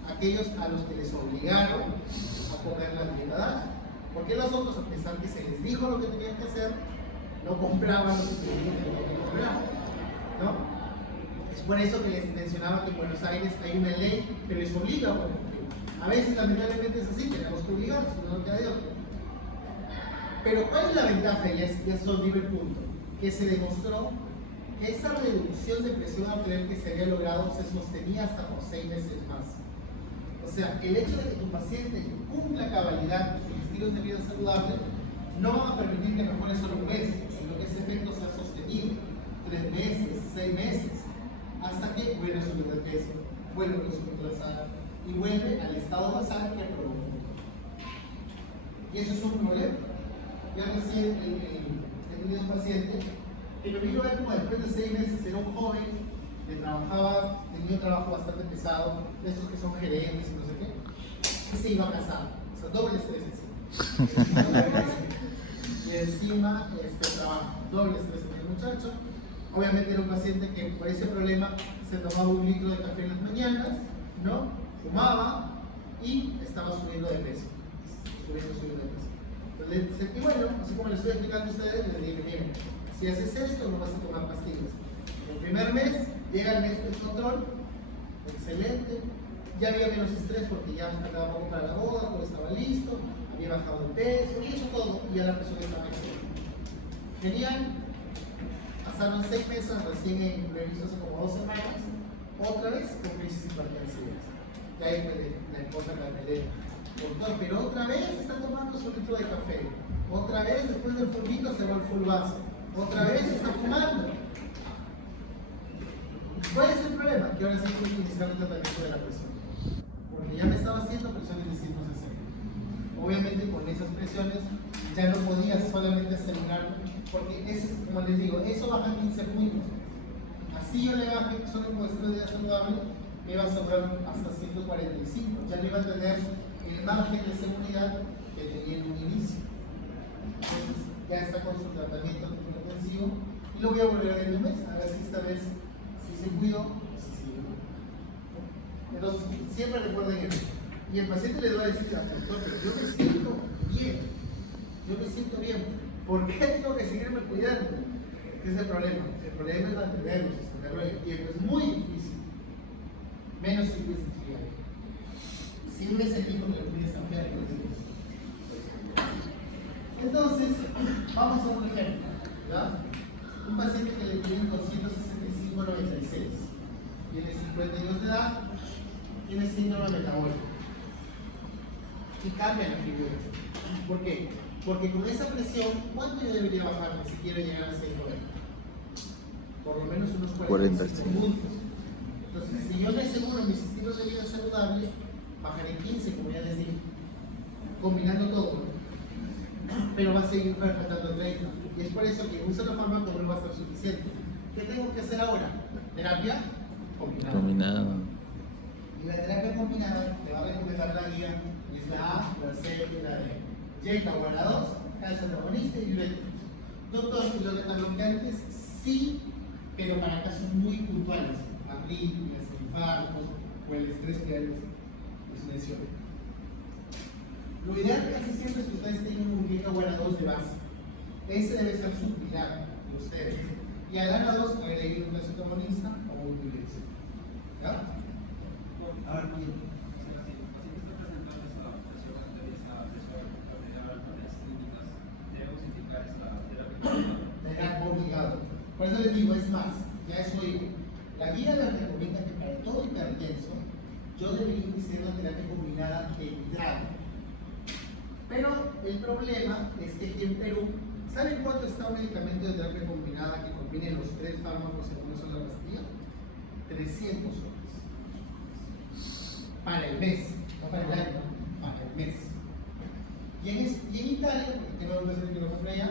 Aquellos a los que les obligaron a comer la dieta DASH. Porque los otros, a pesar que se les dijo lo que tenían que hacer, no compraban lo que tenían que comprar, ¿no? Es por eso que les mencionaba que en Buenos Aires hay una ley que les obliga a comer. A veces, lamentablemente, es así, tenemos que obligar, si no queda de otra. Pero ¿cuál es la ventaja? Ya sobre el punto. Que se demostró que esa reducción de presión arterial que se había logrado se sostenía hasta por 6 meses más. O sea, el hecho de que tu paciente cumpla a cabalidad sus estilos de vida saludables no va a permitir que mejore solo un mes, sino que ese efecto sea sostenido 3 meses, 6 meses, hasta que vuelve a subir de peso, vuelve con su control sana y vuelve al estado basal que provocó. Y eso es un problema. Ya recién he tenido un paciente que me vino a ver como después de 6 meses, era un joven que trabajaba, tenía un trabajo bastante pesado, de estos que son gerentes y no sé qué, y se iba a casar, o sea, doble estrés encima. Y encima trabajo, doble estrés en el muchacho. Obviamente era un paciente que por ese problema se tomaba 1 litro de café en las mañanas, ¿no? Fumaba y estaba subiendo de peso. Subiendo de peso. Entonces, y bueno, así como les estoy explicando a ustedes, les dije, miren, si haces esto no vas a tomar pastillas. El primer mes, llega el mes del control, excelente, ya había menos estrés porque ya faltaba poco para la boda, todo estaba listo, había bajado de peso, había hecho todo y ya la presión estaba excelente. Genial, pasaron 6 meses, recién en reviso hace como 2 semanas, otra vez con crisis hipertensivas. Ya ahí la esposa la pelea. Doctor, pero otra vez está tomando su litro de café, otra vez después del fulmito se va al full vaso, otra vez está fumando. ¿Cuál es el problema? Que ahora sí hay que iniciar el tratamiento de la presión. Porque ya me estaba haciendo presiones de 160. Obviamente con esas presiones ya no podía solamente asegurar, porque es, como les digo, eso baja en 15 puntos. Así yo le bajé solo con estilo de vida saludable, me iba a asegurar hasta 145. Ya no iba a tener el margen de seguridad que tenía en un inicio. Entonces ya está con su tratamiento hipertensivo y lo voy a volver a ver en un mes, a ver si esta vez se cuidó o si siguió. Entonces, siempre recuerden eso. Y el paciente le va a decir al doctor, pero yo me siento bien, ¿por qué tengo que seguirme cuidando? ¿Qué es el problema? El problema es mantenerlo, sostenerlo en el tiempo, es muy difícil. Menos si hubiese enfriado. Si hubiese dicho que lo hubiese enfriado, entonces, vamos a un ejemplo, ¿verdad? Un paciente que le tiene 265/96, tiene 50 años de edad, tiene síndrome metabólico y cambia la figura. ¿Por qué? Porque con esa presión, ¿cuánto yo debería bajarme si quiero llegar a 690? Por lo menos unos 45 puntos. Entonces, si yo le aseguro mis estilos de vida saludables, bajaré 15, como ya les dije, combinando todo. Pero va a seguir faltando 30. Y es por eso que un solo fármaco no va a ser suficiente. ¿Qué tengo que hacer ahora? Terapia combinada. Y la terapia combinada te va a recomendar la guía, es la A, la C y la D. Jeta o la 2, calcio antagonista y diuréticos. Doctor, y los beta-bloqueantes sí, pero para casos muy puntuales, arritmias, infartos o el estrés que les mencioné. Lo ideal casi siempre es que ustedes tengan un Jeta o la 2 de base. Ese debe ser su pilar de ustedes. Y al ANA 2 agreguen un calcio antagonista o un diurético. ¿Ya? A ver, bien. Obligado. Por eso les digo, es más, ya eso digo. La guía les recomienda que para todo hipertenso yo debería iniciar una terapia combinada de entrada. Pero el problema es que aquí en Perú, ¿saben cuánto está un medicamento de terapia combinada que combine los 3 fármacos en una sola pastilla? 300 soles. Para el mes, no para el año, para el mes. Y en Italia, porque tengo un paciente que lo compra allá,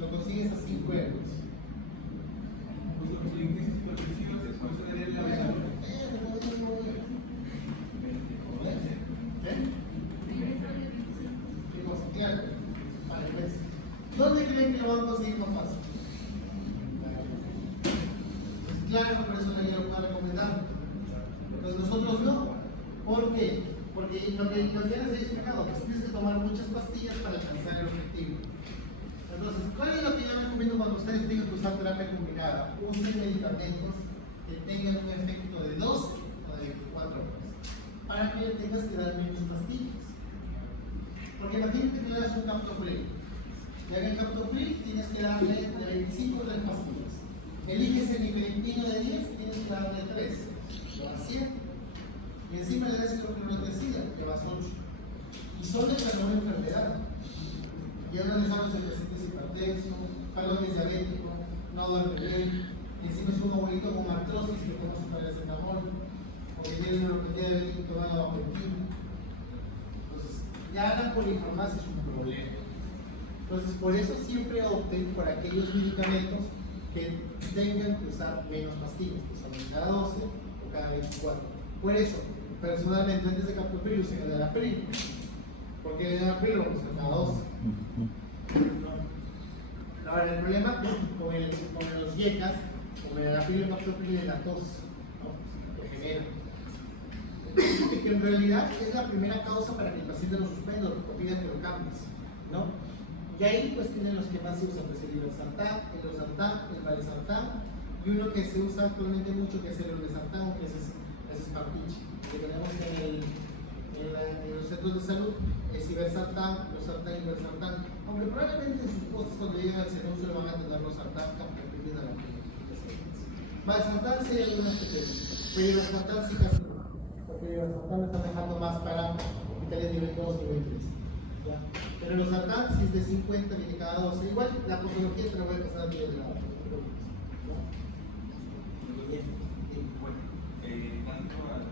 lo consigues a 5 euros. ¿Dónde creen que lo van a conseguir más fácil? Claro, por eso la guía lo va a recomendar. Pues nosotros no. ¿Por qué? Porque lo que ya les he explicado, pues tienes que tomar muchas pastillas para alcanzar el objetivo. Entonces, ¿cuál es lo que yo recomiendo cuando ustedes tengan que usar terapia combinada? Usen medicamentos que tengan un efecto de 12 o de 24 horas, para que tengas que dar menos pastillas. Porque imagínate que le das un captopril Ya en el captopril tienes que darle de 25 a 3 pastillas. Eliges el nifedipino de 10, tienes que darle 3. Llevas 100. Y encima le das clorpromazina, llevas 8. Y solo para una enfermedad. Ya no les damos el paciente hipertenso, Carlos es diabético, no duerme bien, y encima es un abuelito con artrosis que toma su paracetamol, o que tiene una neuropatía diabética tomando gabapentina. Entonces, ya la polifarmacia es un problema. Entonces, por eso siempre opten por aquellos medicamentos que tengan que usar menos pastillas, que usan cada 12 o cada 24. Por eso, personalmente, antes de captopril usen el enalapril. ¿Por qué el enalapril lo usan cada 12? Ahora, el problema con los yecas, con el enalapril y el captopril es la tos, ¿no? Que genera. Es que en realidad es la primera causa para que el paciente lo suspenda o lo pida que lo cambies, ¿no? Y ahí pues tienen los que más se usan, pues el irbesartán, el losartán, el valsartán, y uno que se usa actualmente mucho que es el olmesartán, que es Spartiche, que tenemos en los centros de salud, es ibersartán, losartán y ibersartán, aunque probablemente en sus postes cuando lleguen al centro se lo van a tener losartán, que aprenden a la clínica. Valsartán sí hay algunas que tienen, pero ibersartán sí casi no, porque ibersartán me está dejando más para hospitales nivel 2 y nivel 3. ¿Ya? Pero los sartán, si es de 50, viene cada 12. Igual la posología te la voy a pasar a ti de lado. Bueno, tanto a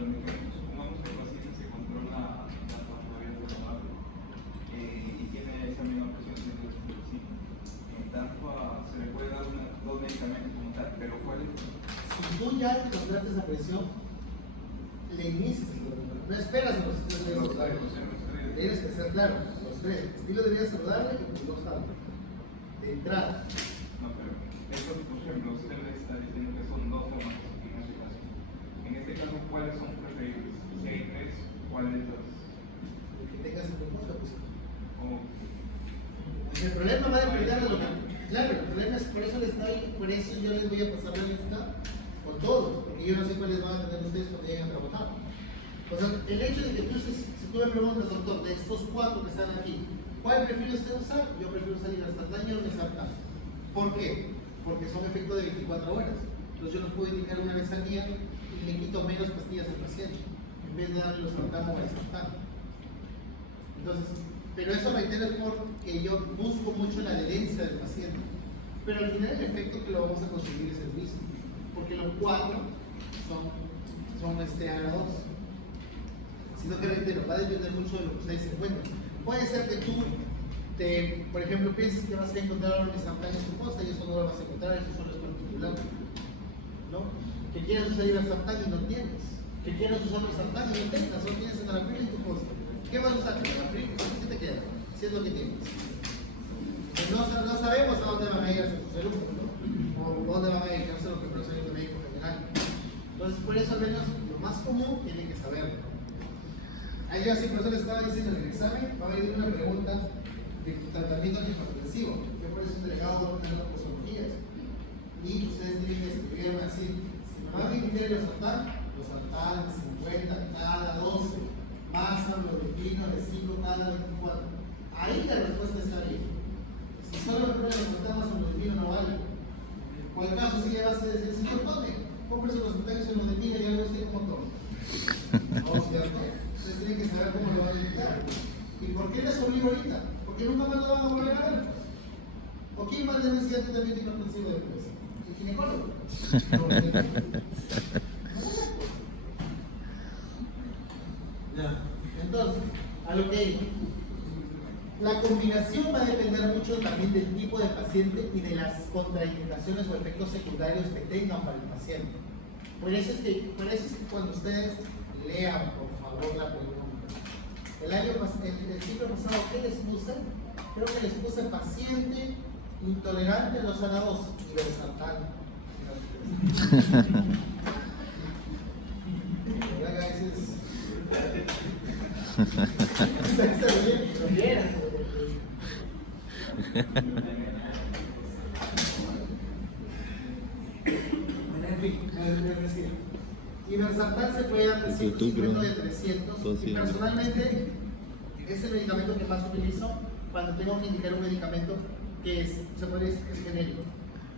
los medicamentos, supongamos que el paciente se controla la fosfolípidos saludable y tiene esa misma presión 185. Tanto se le puede dar dos medicamentos como tal, pero ¿cuál es? Si tú ya te controlaste esa presión, le inicias el tratamiento. No esperas a los 3 meses. Tienes que ser claro, los 3. Estilo de vida saludable y los sanos. De entrada. No, pero eso, por ejemplo, usted le está diciendo que son dos formas en este caso. En este caso, ¿cuáles son preferibles? Si hay 3, ¿cuál de estas? El que tengas en tu punto, pues. ¿Cómo? El problema va a depender de lo que. Claro, el problema es por eso por eso yo les voy a pasar la lista con todos, porque yo no sé cuáles van a tener ustedes cuando lleguen a trabajar. O sea, el hecho de que si tú me preguntas, doctor, de estos 4 que están aquí, ¿cuál prefiere usted usar? Yo prefiero usar ibersartán y olmesartán. ¿Por qué? Porque son efectos de 24 horas. Entonces yo los puedo indicar una vez al día y le quito menos pastillas al paciente, en vez de darle los sartán o valsartán. Entonces, pero eso reitero es porque yo busco mucho la adherencia del paciente. Pero al final el efecto que lo vamos a conseguir es el mismo, porque los 4 son ARA2. Sino que reitero, va a depender mucho de lo que ustedes se encuentren. Puede ser que tú, por ejemplo, pienses que vas a encontrar olmesartán en tu posta y eso no lo vas a encontrar, eso solo es particular. ¿No? Que quieras usar ibersartán y no tienes. Que quieras usar olmesartán y no tengas, solo tienes enalapril en tu posta. ¿Qué vas a usar? Enalapril, ¿qué te queda? Si es lo que tienes. Pues no sabemos a dónde van a ir a sus alumnos, ¿no? O dónde van a dedicarse los preparatorios de médico general. Entonces, por eso al menos lo más común tienen que saberlo. Ayer así, por eso les estaba diciendo en el examen, va a venir una pregunta de tratamiento antihipertensivo. Yo por eso he entregado las posologías. Y ustedes tienen que escribir así. Si me van a emitir los sartán de 50 cada 12, más amlodipino de 5 cada 24. Ahí la respuesta está bien. Si solo me ponen los sartán más amlodipino no vale. En cual caso sí le vas a decir, señor, tome, cómprese los sartán y amlodipino y algo así como tome. No, ¿cierto? Ustedes tienen que saber cómo lo van a evitar. ¿Y por qué les obligo ahorita? Porque nunca más lo van a volver a ver. ¿O quién va a tener cierto tratamiento hipertensivo después? ¿El ginecólogo? Ya. Entonces, a lo que iba. La combinación va a depender mucho también del tipo de paciente y de las contraindicaciones o efectos secundarios que tengan para el paciente. Por eso es que cuando ustedes lean, por favor, la pregunta. El ciclo pasado, ¿qué les puse? Creo que les puse paciente intolerante a los ARA2 y ibersartán. En fin, les decía. Ibersartán se puede dar 350 de 300 y personalmente es el medicamento que más utilizo cuando tengo que indicar un medicamento que se podría decir que es genérico,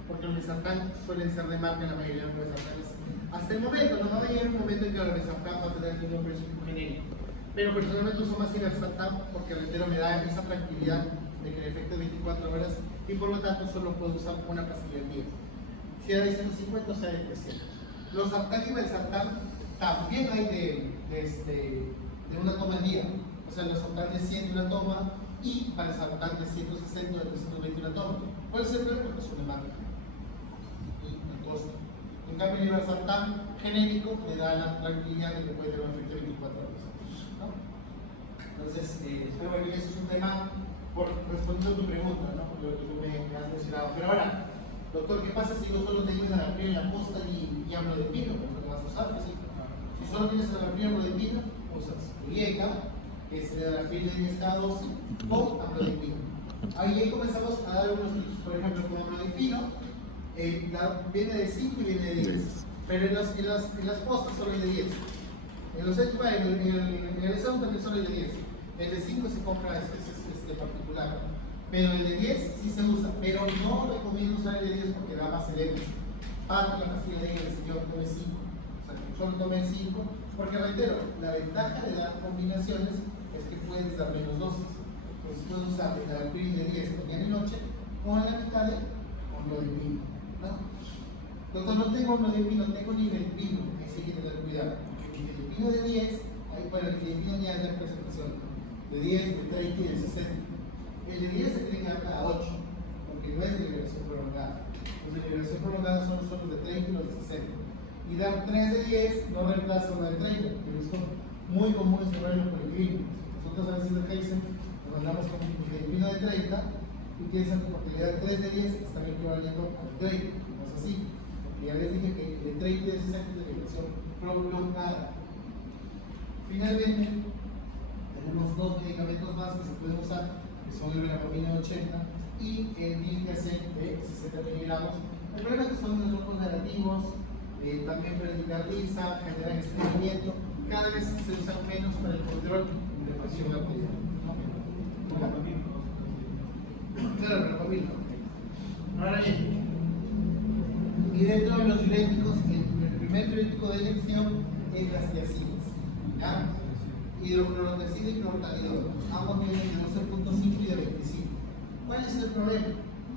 porque los mesartán suelen ser de marca en la mayoría de los mesartanes. Hasta el momento, no va a llegar un momento en que el mesartán va a tener un nombre genérico. Pero personalmente uso más irbesartán porque reitero me da esa tranquilidad de que el efecto es 24 horas y por lo tanto solo puedo usar una pastilla al día. Sea de 150 o sea de 300. Los sartán y valsartán también hay de una toma al día. O sea, los sartán de 100 de una toma y valsartán de 160 o de 320 una toma. ¿Cuál es el problema? Porque es una marca y el costo. En cambio, el valsartán genérico le da la tranquilidad de que puede tener un efecto de 24 horas. ¿No? Entonces, espero que eso es un tema por respondiendo a tu pregunta, ¿no? Por lo que tú me has mencionado. Pero ahora, doctor, ¿qué pasa si yo solo tengo enalapril en la posta y amlodipino? ¿Cómo lo vas a usar? ¿Sí? Si solo tienes enalapril y amlodipino, usas IECA, que es el enalapril de 10K12, o amlodipino. Ahí comenzamos a dar unos tipos, por ejemplo, con amlodipino, viene de 5 y viene de 10. Pero en las postas solo hay de 10. En el examen también solo hay de 10. El de 5 se compra este particular. Pero el de 10 sí se usa, pero no recomiendo usar el de 10 porque da más cerebro. Parte la pastilla de el señor tome 5. O sea, que solo tome 5, porque reitero, la ventaja de dar combinaciones es que puedes dar menos dosis. Entonces puedes usar el enalapril de 10 mañana y noche, o en la mitad de amlodipino. ¿No? Doctor, no tengo amlodipino, tengo nifedipino, ese hay que tener cuidado. El nifedipino de 10, bueno, el nifedipino ya es la presentación, de 10, de 30 y de 60. El de 10 se tiene que dar cada 8, porque no es de liberación prolongada. Los de liberación prolongada son los de 30 y los de 60. Y dar 3 de 10 no reemplaza uno de 30, que es muy común en el policlínico. Nosotros a veces de Heisen nos mandamos con un nifedipino de 30 y piensan que porque le dan 3 de 10 están equivaliendo al 30. No es así, porque ya les dije que de 30 y de 60 es de liberación prolongada. Finalmente, tenemos dos medicamentos más que se pueden usar, que son el verapamina de 80 y el Diltiazem de 60 miligramos. El problema es que son unos grupos negativos, también pericardiza, generan estreñimiento, cada vez se usan menos para el control de presión arterial. Claro, verapamina. Ahora bien, y dentro de los diuréticos, el primer diurético de elección es las tiazinas. ¿Ya? Hidroclorotiazida y clortalidol, ambos tienen de 12.5 y de 25. ¿Cuál es el problema?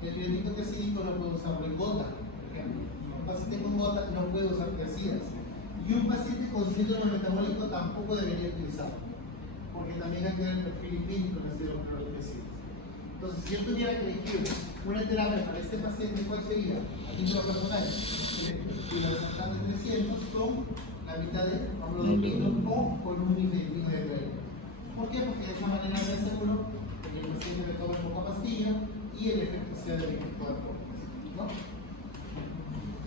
El diurético tiacídico no puede usarlo en gota, por ejemplo. Un paciente con gota no puede usar tiazidas. Y un paciente con síndrome metabólico tampoco debería utilizarlo, porque también hay que ver el perfil clínico en las hidroclorotiazidas. Entonces, si yo tuviera que elegir una terapia para este paciente, ¿cuál sería? A título personal, y los sartán de 300 con la mitad de amlodipino o con un nifedipino de 30. ¿Por qué? Porque de esa manera me aseguro que el paciente le tome poca pastilla y el efecto sea de 24 horas, ¿no?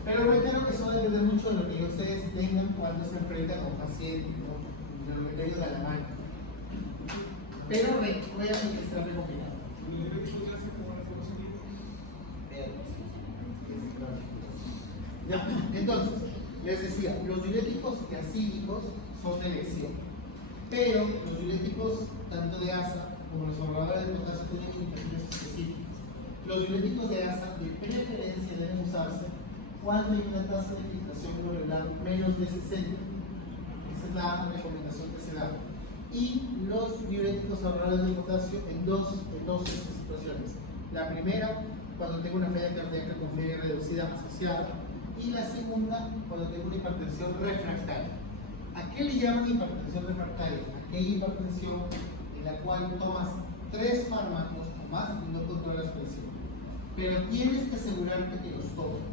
Pero reitero que eso depende mucho de lo que ustedes tengan cuando se enfrentan a un paciente, ¿no? De lo que tengan a la mano. Pero recuerden que está recomendado. Ya, entonces, les decía, los diuréticos tiacídicos son de elección, pero los diuréticos tanto de ASA como los ahorradores de potasio tienen indicaciones específicas. Los diuréticos de ASA de preferencia deben usarse cuando hay una tasa de filtración glomerular menos de 60. Esa es la recomendación que se da. Y los diuréticos ahorradores de potasio en dos situaciones. La primera, cuando tengo una falla cardíaca con fiebre reducida asociada. Y la segunda, cuando tengo una hipertensión refractaria. ¿A qué le llaman hipertensión refractaria? Aquella hipertensión en la cual tomas 3 fármacos o más y no controlas presión. Pero tienes que asegurarte que los tomes.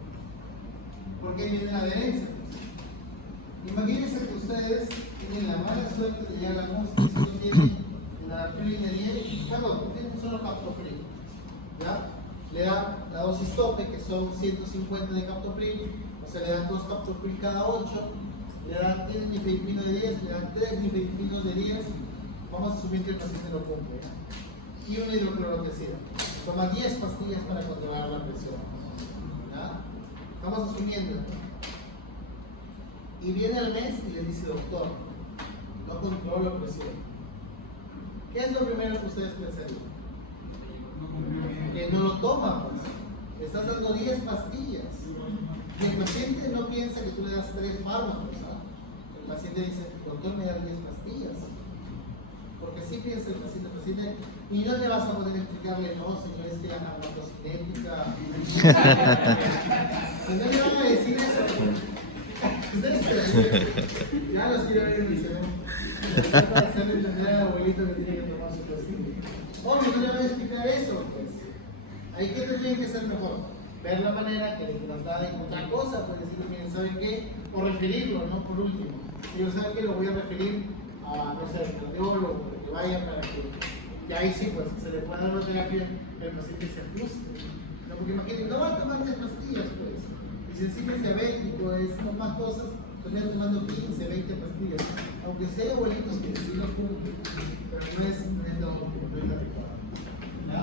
Porque ahí viene la adherencia. Imagínense que ustedes tienen la mala suerte de llegar a la muestra y solo tienen la prilina de 10, perdón, tienen un solo captopril. ¿Ya? Le dan la dosis tope, que son 150 de captopril, o sea, le dan 2 captopril cada 8, le dan 3 nifedipino de 10, le dan 3 nifedipinos de 10, vamos a asumir que el paciente lo cumple, ¿ya? Y una hidroclorotiazida. Toma 10 pastillas para controlar la presión. ¿Ya? Estamos asumiendo. Y viene el mes y le dice, doctor, no controlo la presión. ¿Qué es lo primero que ustedes pensarían? que no lo toma, pues. Le estás dando 10 pastillas. Y el paciente no piensa que tú le das 3 fármacos. El paciente dice, doctor, me da 10 pastillas. Porque así piensa el paciente, y no le vas a poder explicarle, no, señor, es que la farmacocinética. Si no le van a decir eso, ustedes ya los quiero ver en mi segundo. Para hacerle entender al abuelito que tiene que tomar su pastilla. Obvio, no le van a explicar eso, pues. Ahí que tendrían que ser mejor. Ver la manera que le trasladen otra cosa, pues decirle, miren, ¿saben qué? O referirlo, ¿no? Por último. Si yo saben que lo voy a referir a, no sé, al cardiólogo, para que vaya para que. Y ahí sí, pues, se le pueda dar una terapia, el paciente se ajuste. ¿No? Porque imagínense, no va a tomar muchas pastillas, pues. Y si encima es diabético, es más cosas, termina tomando 15, 20 pastillas. Aunque sea abuelitos que sí lo cumplen, pero no es lo adecuado. ¿Ya?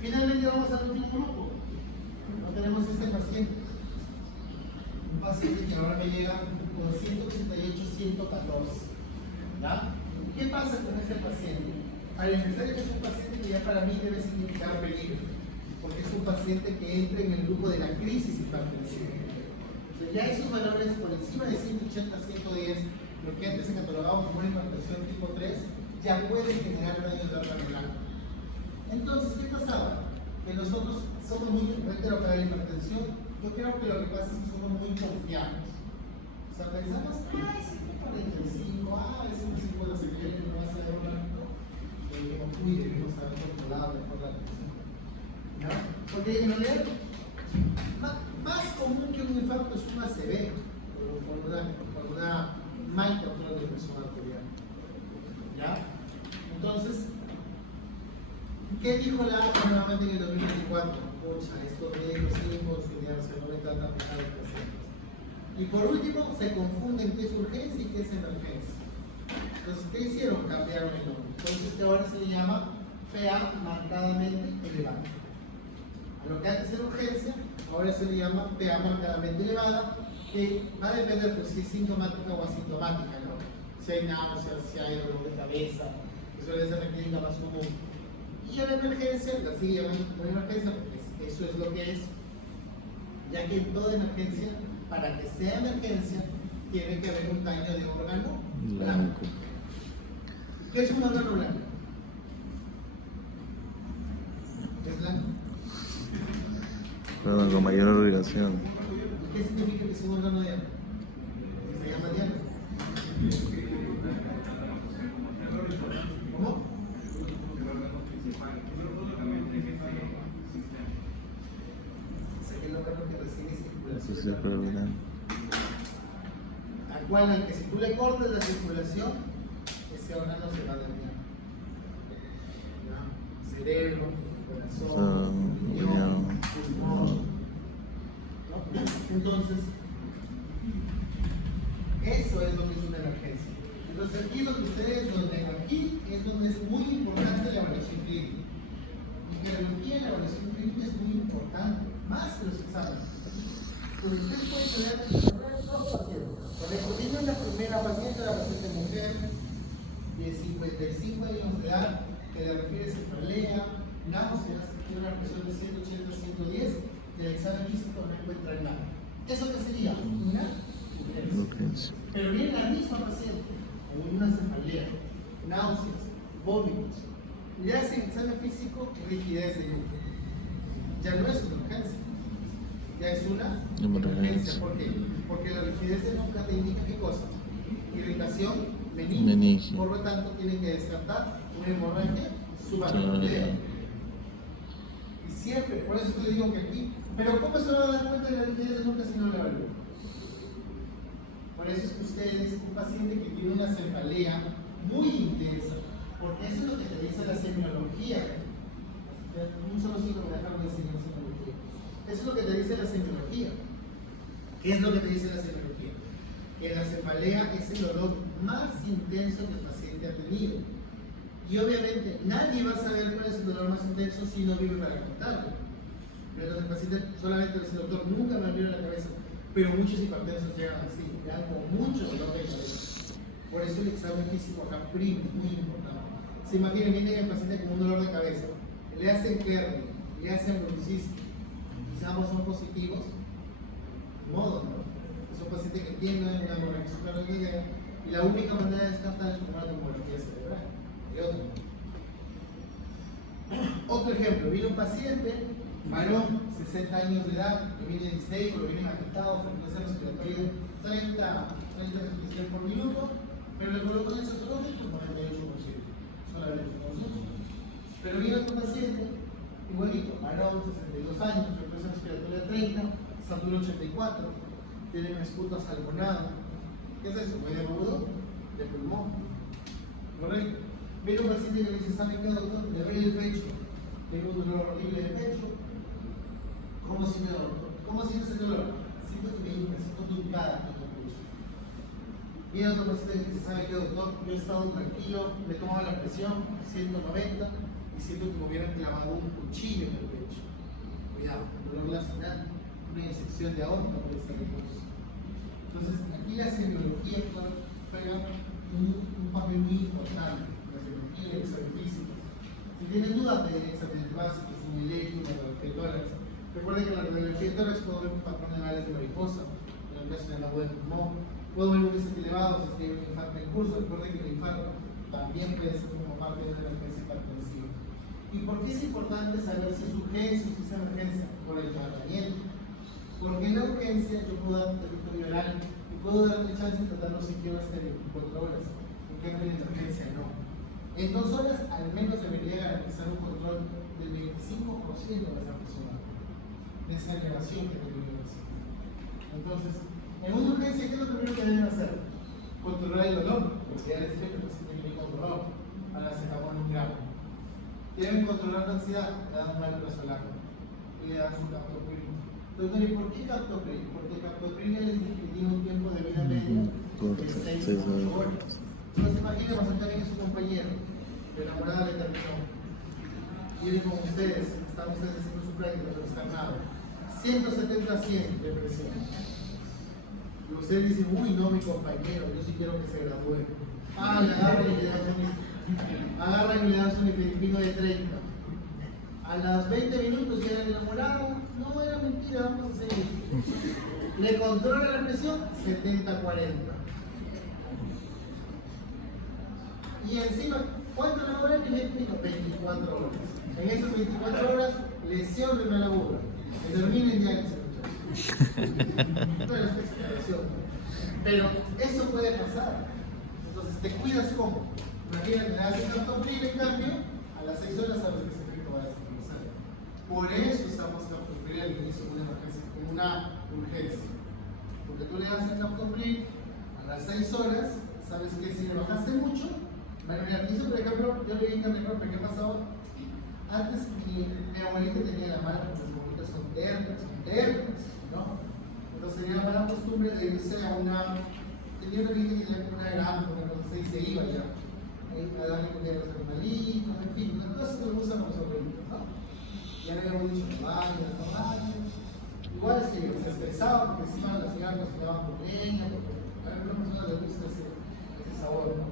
Finalmente vamos al último grupo. No tenemos este paciente. Un paciente que ahora me llega con 188-114. ¿Ya? ¿Qué pasa con este paciente? Al empezar, este es un paciente que ya para mí debe significar peligro, porque es un paciente que entra en el grupo de la crisis hipertensiva. O sea, ya esos valores por encima de 180-110, lo que antes se catalogaba como una hipertensión tipo 3, ya pueden generar daño de arterial. Entonces, ¿qué pasaba? Que nosotros somos muy frente a lo que la hipertensión. Yo creo que lo que pasa es que somos muy confiados. O sea, pensamos, es 145, es un 50 segundos, no va a ser una que nos cuide, que nos haga controlado mejor la presión. ¿No? Porque en realidad, más común que un infarto es un ACV, por una mal control de presión arterial. ¿Ya? Entonces, ¿qué dijo la APA nuevamente en el 2024? Pucha, estos médicos hijos se no me tratan de pacientes. Y por último, se confunden qué es urgencia y qué es emergencia. Entonces, ¿qué hicieron? Cambiaron el nombre. Entonces, que ahora se le llama PA marcadamente elevada. A lo que antes era urgencia, ahora se le llama PA marcadamente elevada, que va a depender de si es sintomática o asintomática, ¿no? Si hay náuseas, si hay dolor de cabeza, que suele ser la clínica más común. Y a la emergencia, la sigue llamando como emergencia porque eso es lo que es, ya que en toda emergencia, para que sea emergencia, tiene que haber un daño de órgano blanco. ¿Qué es un órgano blanco? ¿Qué es blanco? Bueno, con mayor obligación. ¿Qué significa que es un órgano diana? Se llama diana. ¿Cómo? El órgano que recibe circulación. Al cual, al que si tú le cortas la circulación, ese órgano se va a dañar. Cerebro, corazón, riñón, pulmón. Entonces, eso es lo que es una emergencia. Entonces, aquí lo que ustedes lo ven, aquí es donde es muy importante la evaluación clínica. Y que la evaluación clínica es muy importante, más que los exámenes. Entonces, ustedes pueden tener dos pacientes. Por ejemplo, viene la primera paciente, la paciente mujer de 55 años de edad, que le refiere cefalea, náuseas, tiene una presión de 180-110, del examen físico no encuentra nada. ¿Eso qué sería? Una urgencia. Pero viene la misma paciente con una cefalea, náuseas, vómitos, le hacen examen físico y rigidez de glúteo. Ya no es una urgencia, ya es una emergencia. ¿Por qué? Porque la rigidez de nuca te indica qué cosa: irritación meningia. Por lo tanto, tienen que descartar una hemorragia subaracnoidea. Y siempre, por eso te digo que aquí, pero ¿cómo se va a dar cuenta de la rigidez de nuca si no la evalúan? Por eso es que ustedes, un paciente que tiene una cefalea muy intensa, porque eso es lo que te dice la semiología. Un solo siglo me dejaron de enseñar la semiología. Eso es lo que te dice la semiología. ¿Qué es lo que te dice la semiología? Que la cefalea es el dolor más intenso que el paciente ha tenido. Y obviamente nadie va a saber cuál es el dolor más intenso si no vive para contarlo. Pero el paciente solamente dice: doctor, nunca me abrió la cabeza. Pero muchos hipertensos llegan así, llegan con mucho dolor de cabeza. Por eso el examen físico acá prima, es muy importante. Se imaginen, viene el paciente con un dolor de cabeza, le hacen Kerner, le hacen broncistis, y ambos son positivos, de modo, ¿no? Es un paciente que tiene una hemorragia suprarrenal y la única manera de descartar es con una tomografía cerebral. Otro ejemplo, viene un paciente, varón, 60 años de edad, que viene disnéico, lo viene afectado, frecuencia respiratoria 30 respiraciones por minuto, pero le colocan el cetológico el 98%. Solamente con nosotros. Pero viene otro paciente, igualito, varón, 62 años, frecuencia respiratoria 30, satura 84, tiene un esputo asalmonado. ¿Qué es eso? Medio agudo de pulmón. ¿Correcto? Viene un paciente que le dice, ¿sabe qué, doctor? Le duele el pecho, tengo un dolor horrible de pecho. ¿Cómo siente, doctor? ¿Cómo siente ese dolor? Siento que me siento tumbada en el pecho. Viene otro paciente que dice, ¿sabe qué, doctor? Yo he estado tranquilo, me he tomado la presión, 190, y siento que me hubieran clavado un cuchillo en el pecho. Cuidado, dolor laceral, una inyección de aorta puede ser riesgoso. Entonces, aquí la semiología juega un papel muy importante, la semiología y el examen físico. Si tienen dudas de exámenes básicos, un electro, una radiografía de tórax, recuerden que en la radiografía de tórax puedo ver un patrón de alas de mariposa, en el caso de la boda de pulmón, puedo ver un IST elevado si hay un infarto en curso. Recuerden que el infarto también puede ser como parte de una emergencia hipertensiva. ¿Y por qué es importante saber si es urgencia o si es emergencia? Por el tratamiento. Porque en la urgencia yo puedo dar un tratamiento oral y puedo darle chance de tratarlo si quiero hasta 24 horas. En cambio, en la emergencia no. En 2 horas al menos debería garantizar un control del 25% de esa persona, de esa elevación que tiene el paciente. Entonces, en una urgencia, ¿qué es lo primero que deben hacer? Controlar el dolor, porque ya les dije que el paciente tiene controlado, para que se acabó en un gramo. Deben controlar la ansiedad, le dan un alprazolam y le dan su captopril. Doctor, ¿y por qué captopril? Porque captopril ya les dije que tiene un tiempo de vida medio de 6 a 8 horas. Entonces imaginemos acá viene su compañero, de la morada de terminó. Viene con ustedes, están ustedes haciendo su práctica, pero están nada. 170 a 100 de presión. Y ustedes dicen, uy, no, mi compañero, yo sí quiero que se gradúe. Ah, le agarran y le dan su nifedipino de 30. A las 20 minutos llega el enamorado, no era mentira, vamos a seguir. Le controla la presión, 70-40. Y encima, ¿cuánto demora el nifedipino? 24 horas. En esas 24 horas, lesión renal aguda. Que termina en diálisis. Bueno, es exageración. Pero eso puede pasar. Entonces, ¿te cuidas cómo? Imagínate, le das el captopril, en cambio, a las 6 horas sabes que ese efecto va a desaparecer. Por eso usamos captopril al inicio de una emergencia, como una urgencia. Porque tú le das el captopril a las 6 horas, sabes que si le bajaste mucho, bueno, mira, al inicio, por ejemplo, yo le dije a mi profe, ¿qué pasaba? Antes mi abuelita tenía la mala, porque las abuelitas son tercas, ¿no? Entonces tenía la mala costumbre de irse a una, tenía una cliente que tenía una granja, y se iba ya a darle comida a los animalitos, en fin, las cosas que le gustan a los abuelitos, ¿no? Ya le habíamos dicho no baños. Igual se estresaba porque encima las señoras cocinaban con leña, porque a la persona le gusta ese sabor, ¿no?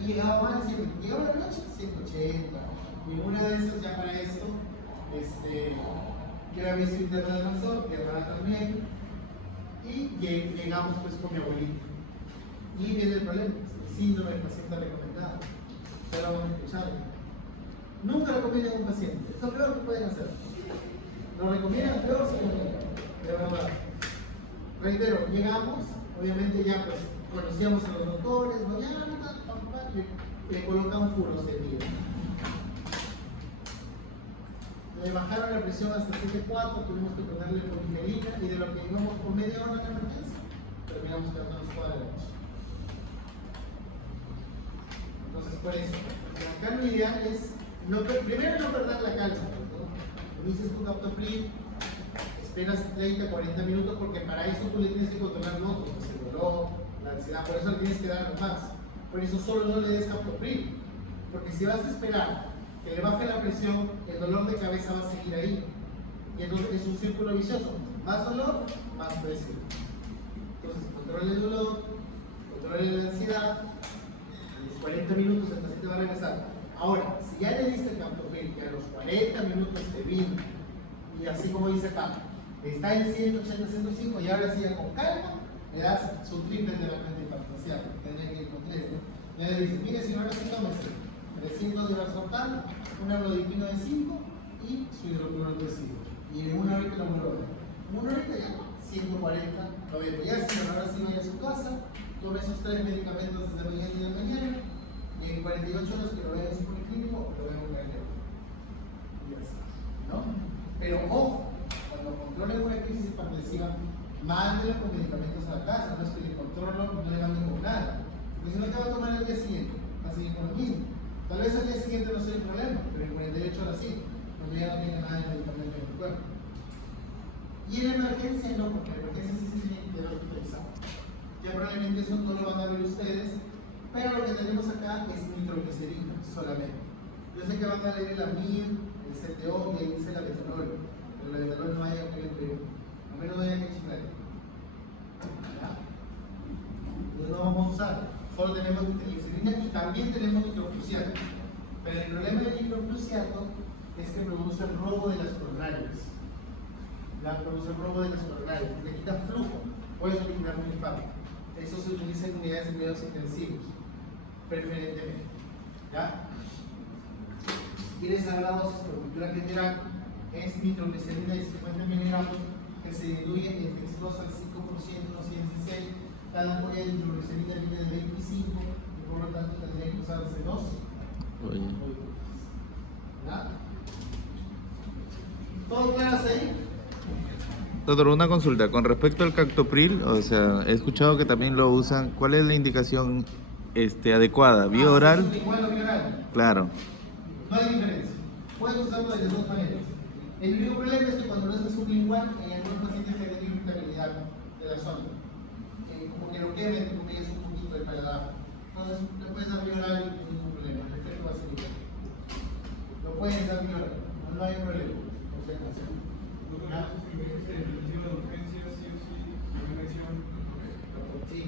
Y llegaba la noche, 180. Y una de esas ya para esto, yo había sido interna de Mazor, mi hermana también, y llegamos pues con mi abuelita. Y viene el problema, el síndrome del paciente recomendado. Ya lo vamos a escuchar. Nunca recomiendan a un paciente, es lo peor que pueden hacer. Lo recomiendan peor si lo de verdad. Reitero, llegamos, obviamente ya pues conocíamos a los doctores, no, ya le colocan furosemida. Le bajaron la presión hasta 7.4, tuvimos que ponerle polimerina y de lo que íbamos por media hora en la emergencia, terminamos quedándonos toda la noche. Entonces, por eso, acá lo ideal es, primero no perder la calma, ¿no? Inicias tu captopril, esperas 30-40 minutos porque para eso tú le tienes que controlar los otros, el dolor, la ansiedad, por eso le tienes que dar más. Por eso solo no le des captopril, porque si vas a esperar que le baje la presión, el dolor de cabeza va a seguir ahí. Y entonces es un círculo vicioso. Más dolor, más presión. Entonces, controle el dolor, controle la ansiedad, 40 minutos el paciente va a regresar. Ahora, si ya le diste el captopril, que a los 40 minutos se vino, y así como dice acá, está en 180, 105, y ahora sigue con calma, le das su triple terapia hipertensiva, tendría que ir con 3, ¿no? Y le dices, mire señora, sí tómese 300 de vasoprano, un amlodipino de 5 y su hidrocloruro de 5. Y en una horita lo vuelvo a ver. En una horita ya, 140, 90. Ya si ahora sí vaya a su casa, tome esos 3 medicamentos desde mañana y de mañana, y en 48 horas que lo vea en su policlínico, lo vea en un cardiólogo. Y ya está, ¿no? Pero ojo, cuando controle una crisis hipertensiva, mándelo con medicamentos a la casa, no es que le controlo, no le manden con nada. Porque si no, te va a tomar el día siguiente, va a seguir con lo mismo. Tal vez al día siguiente no sea el problema, pero en 48 horas sí, cuando ya no tiene nada de medicamento en el cuerpo. Y en emergencia no, porque en emergencia sí se tiene que quedar hospitalizado. Ya probablemente eso no lo van a ver ustedes, pero lo que tenemos acá es nitroglicerina solamente. Yo sé que van a leer el AMIR, el CTO y ahí dice la betanol, pero la betanol no hay aquí en el Perú, al menos no hay aquí en Chile. Entonces no vamos a usar, solo tenemos nitroglicerina y también tenemos nitrocruciato. Pero el problema del nitrocruciato es que produce el robo de las coronarias. Produce el robo de las coronarias, le quita flujo, puede eliminar un infarto. Eso se utiliza en unidades de cuidados intensivos, preferentemente. ¿Ya? Si quieres saber la dosis por cultura general, es nitroglicerina de 50 miligramos que se diluye en 2 al 5%, no 116. Cada ampolla de nitroglicerina viene de 25 y por lo tanto tendría que usarse 2. ¿Ya? ¿Todo claro hasta ahí? Doctor, una consulta. Con respecto al captopril, o sea, he escuchado que también lo usan. ¿Cuál es la indicación adecuada? ¿Vía oral? Igual o vía oral. Claro. No hay diferencia. Puedes usarlo de las dos maneras. El único problema es que cuando lo haces sublingual, en algunos pacientes que tienen irritabilidad de la zona. Como que lo quemen, como que es un poquito de paladar. Entonces, le puedes dar vía oral y no hay ningún problema. El efecto va a ser igual. Lo puedes dar vía oral. No hay problema. Por si acaso. Doctor, ¿la urgencia sí o sí? ¿La mención? Sí.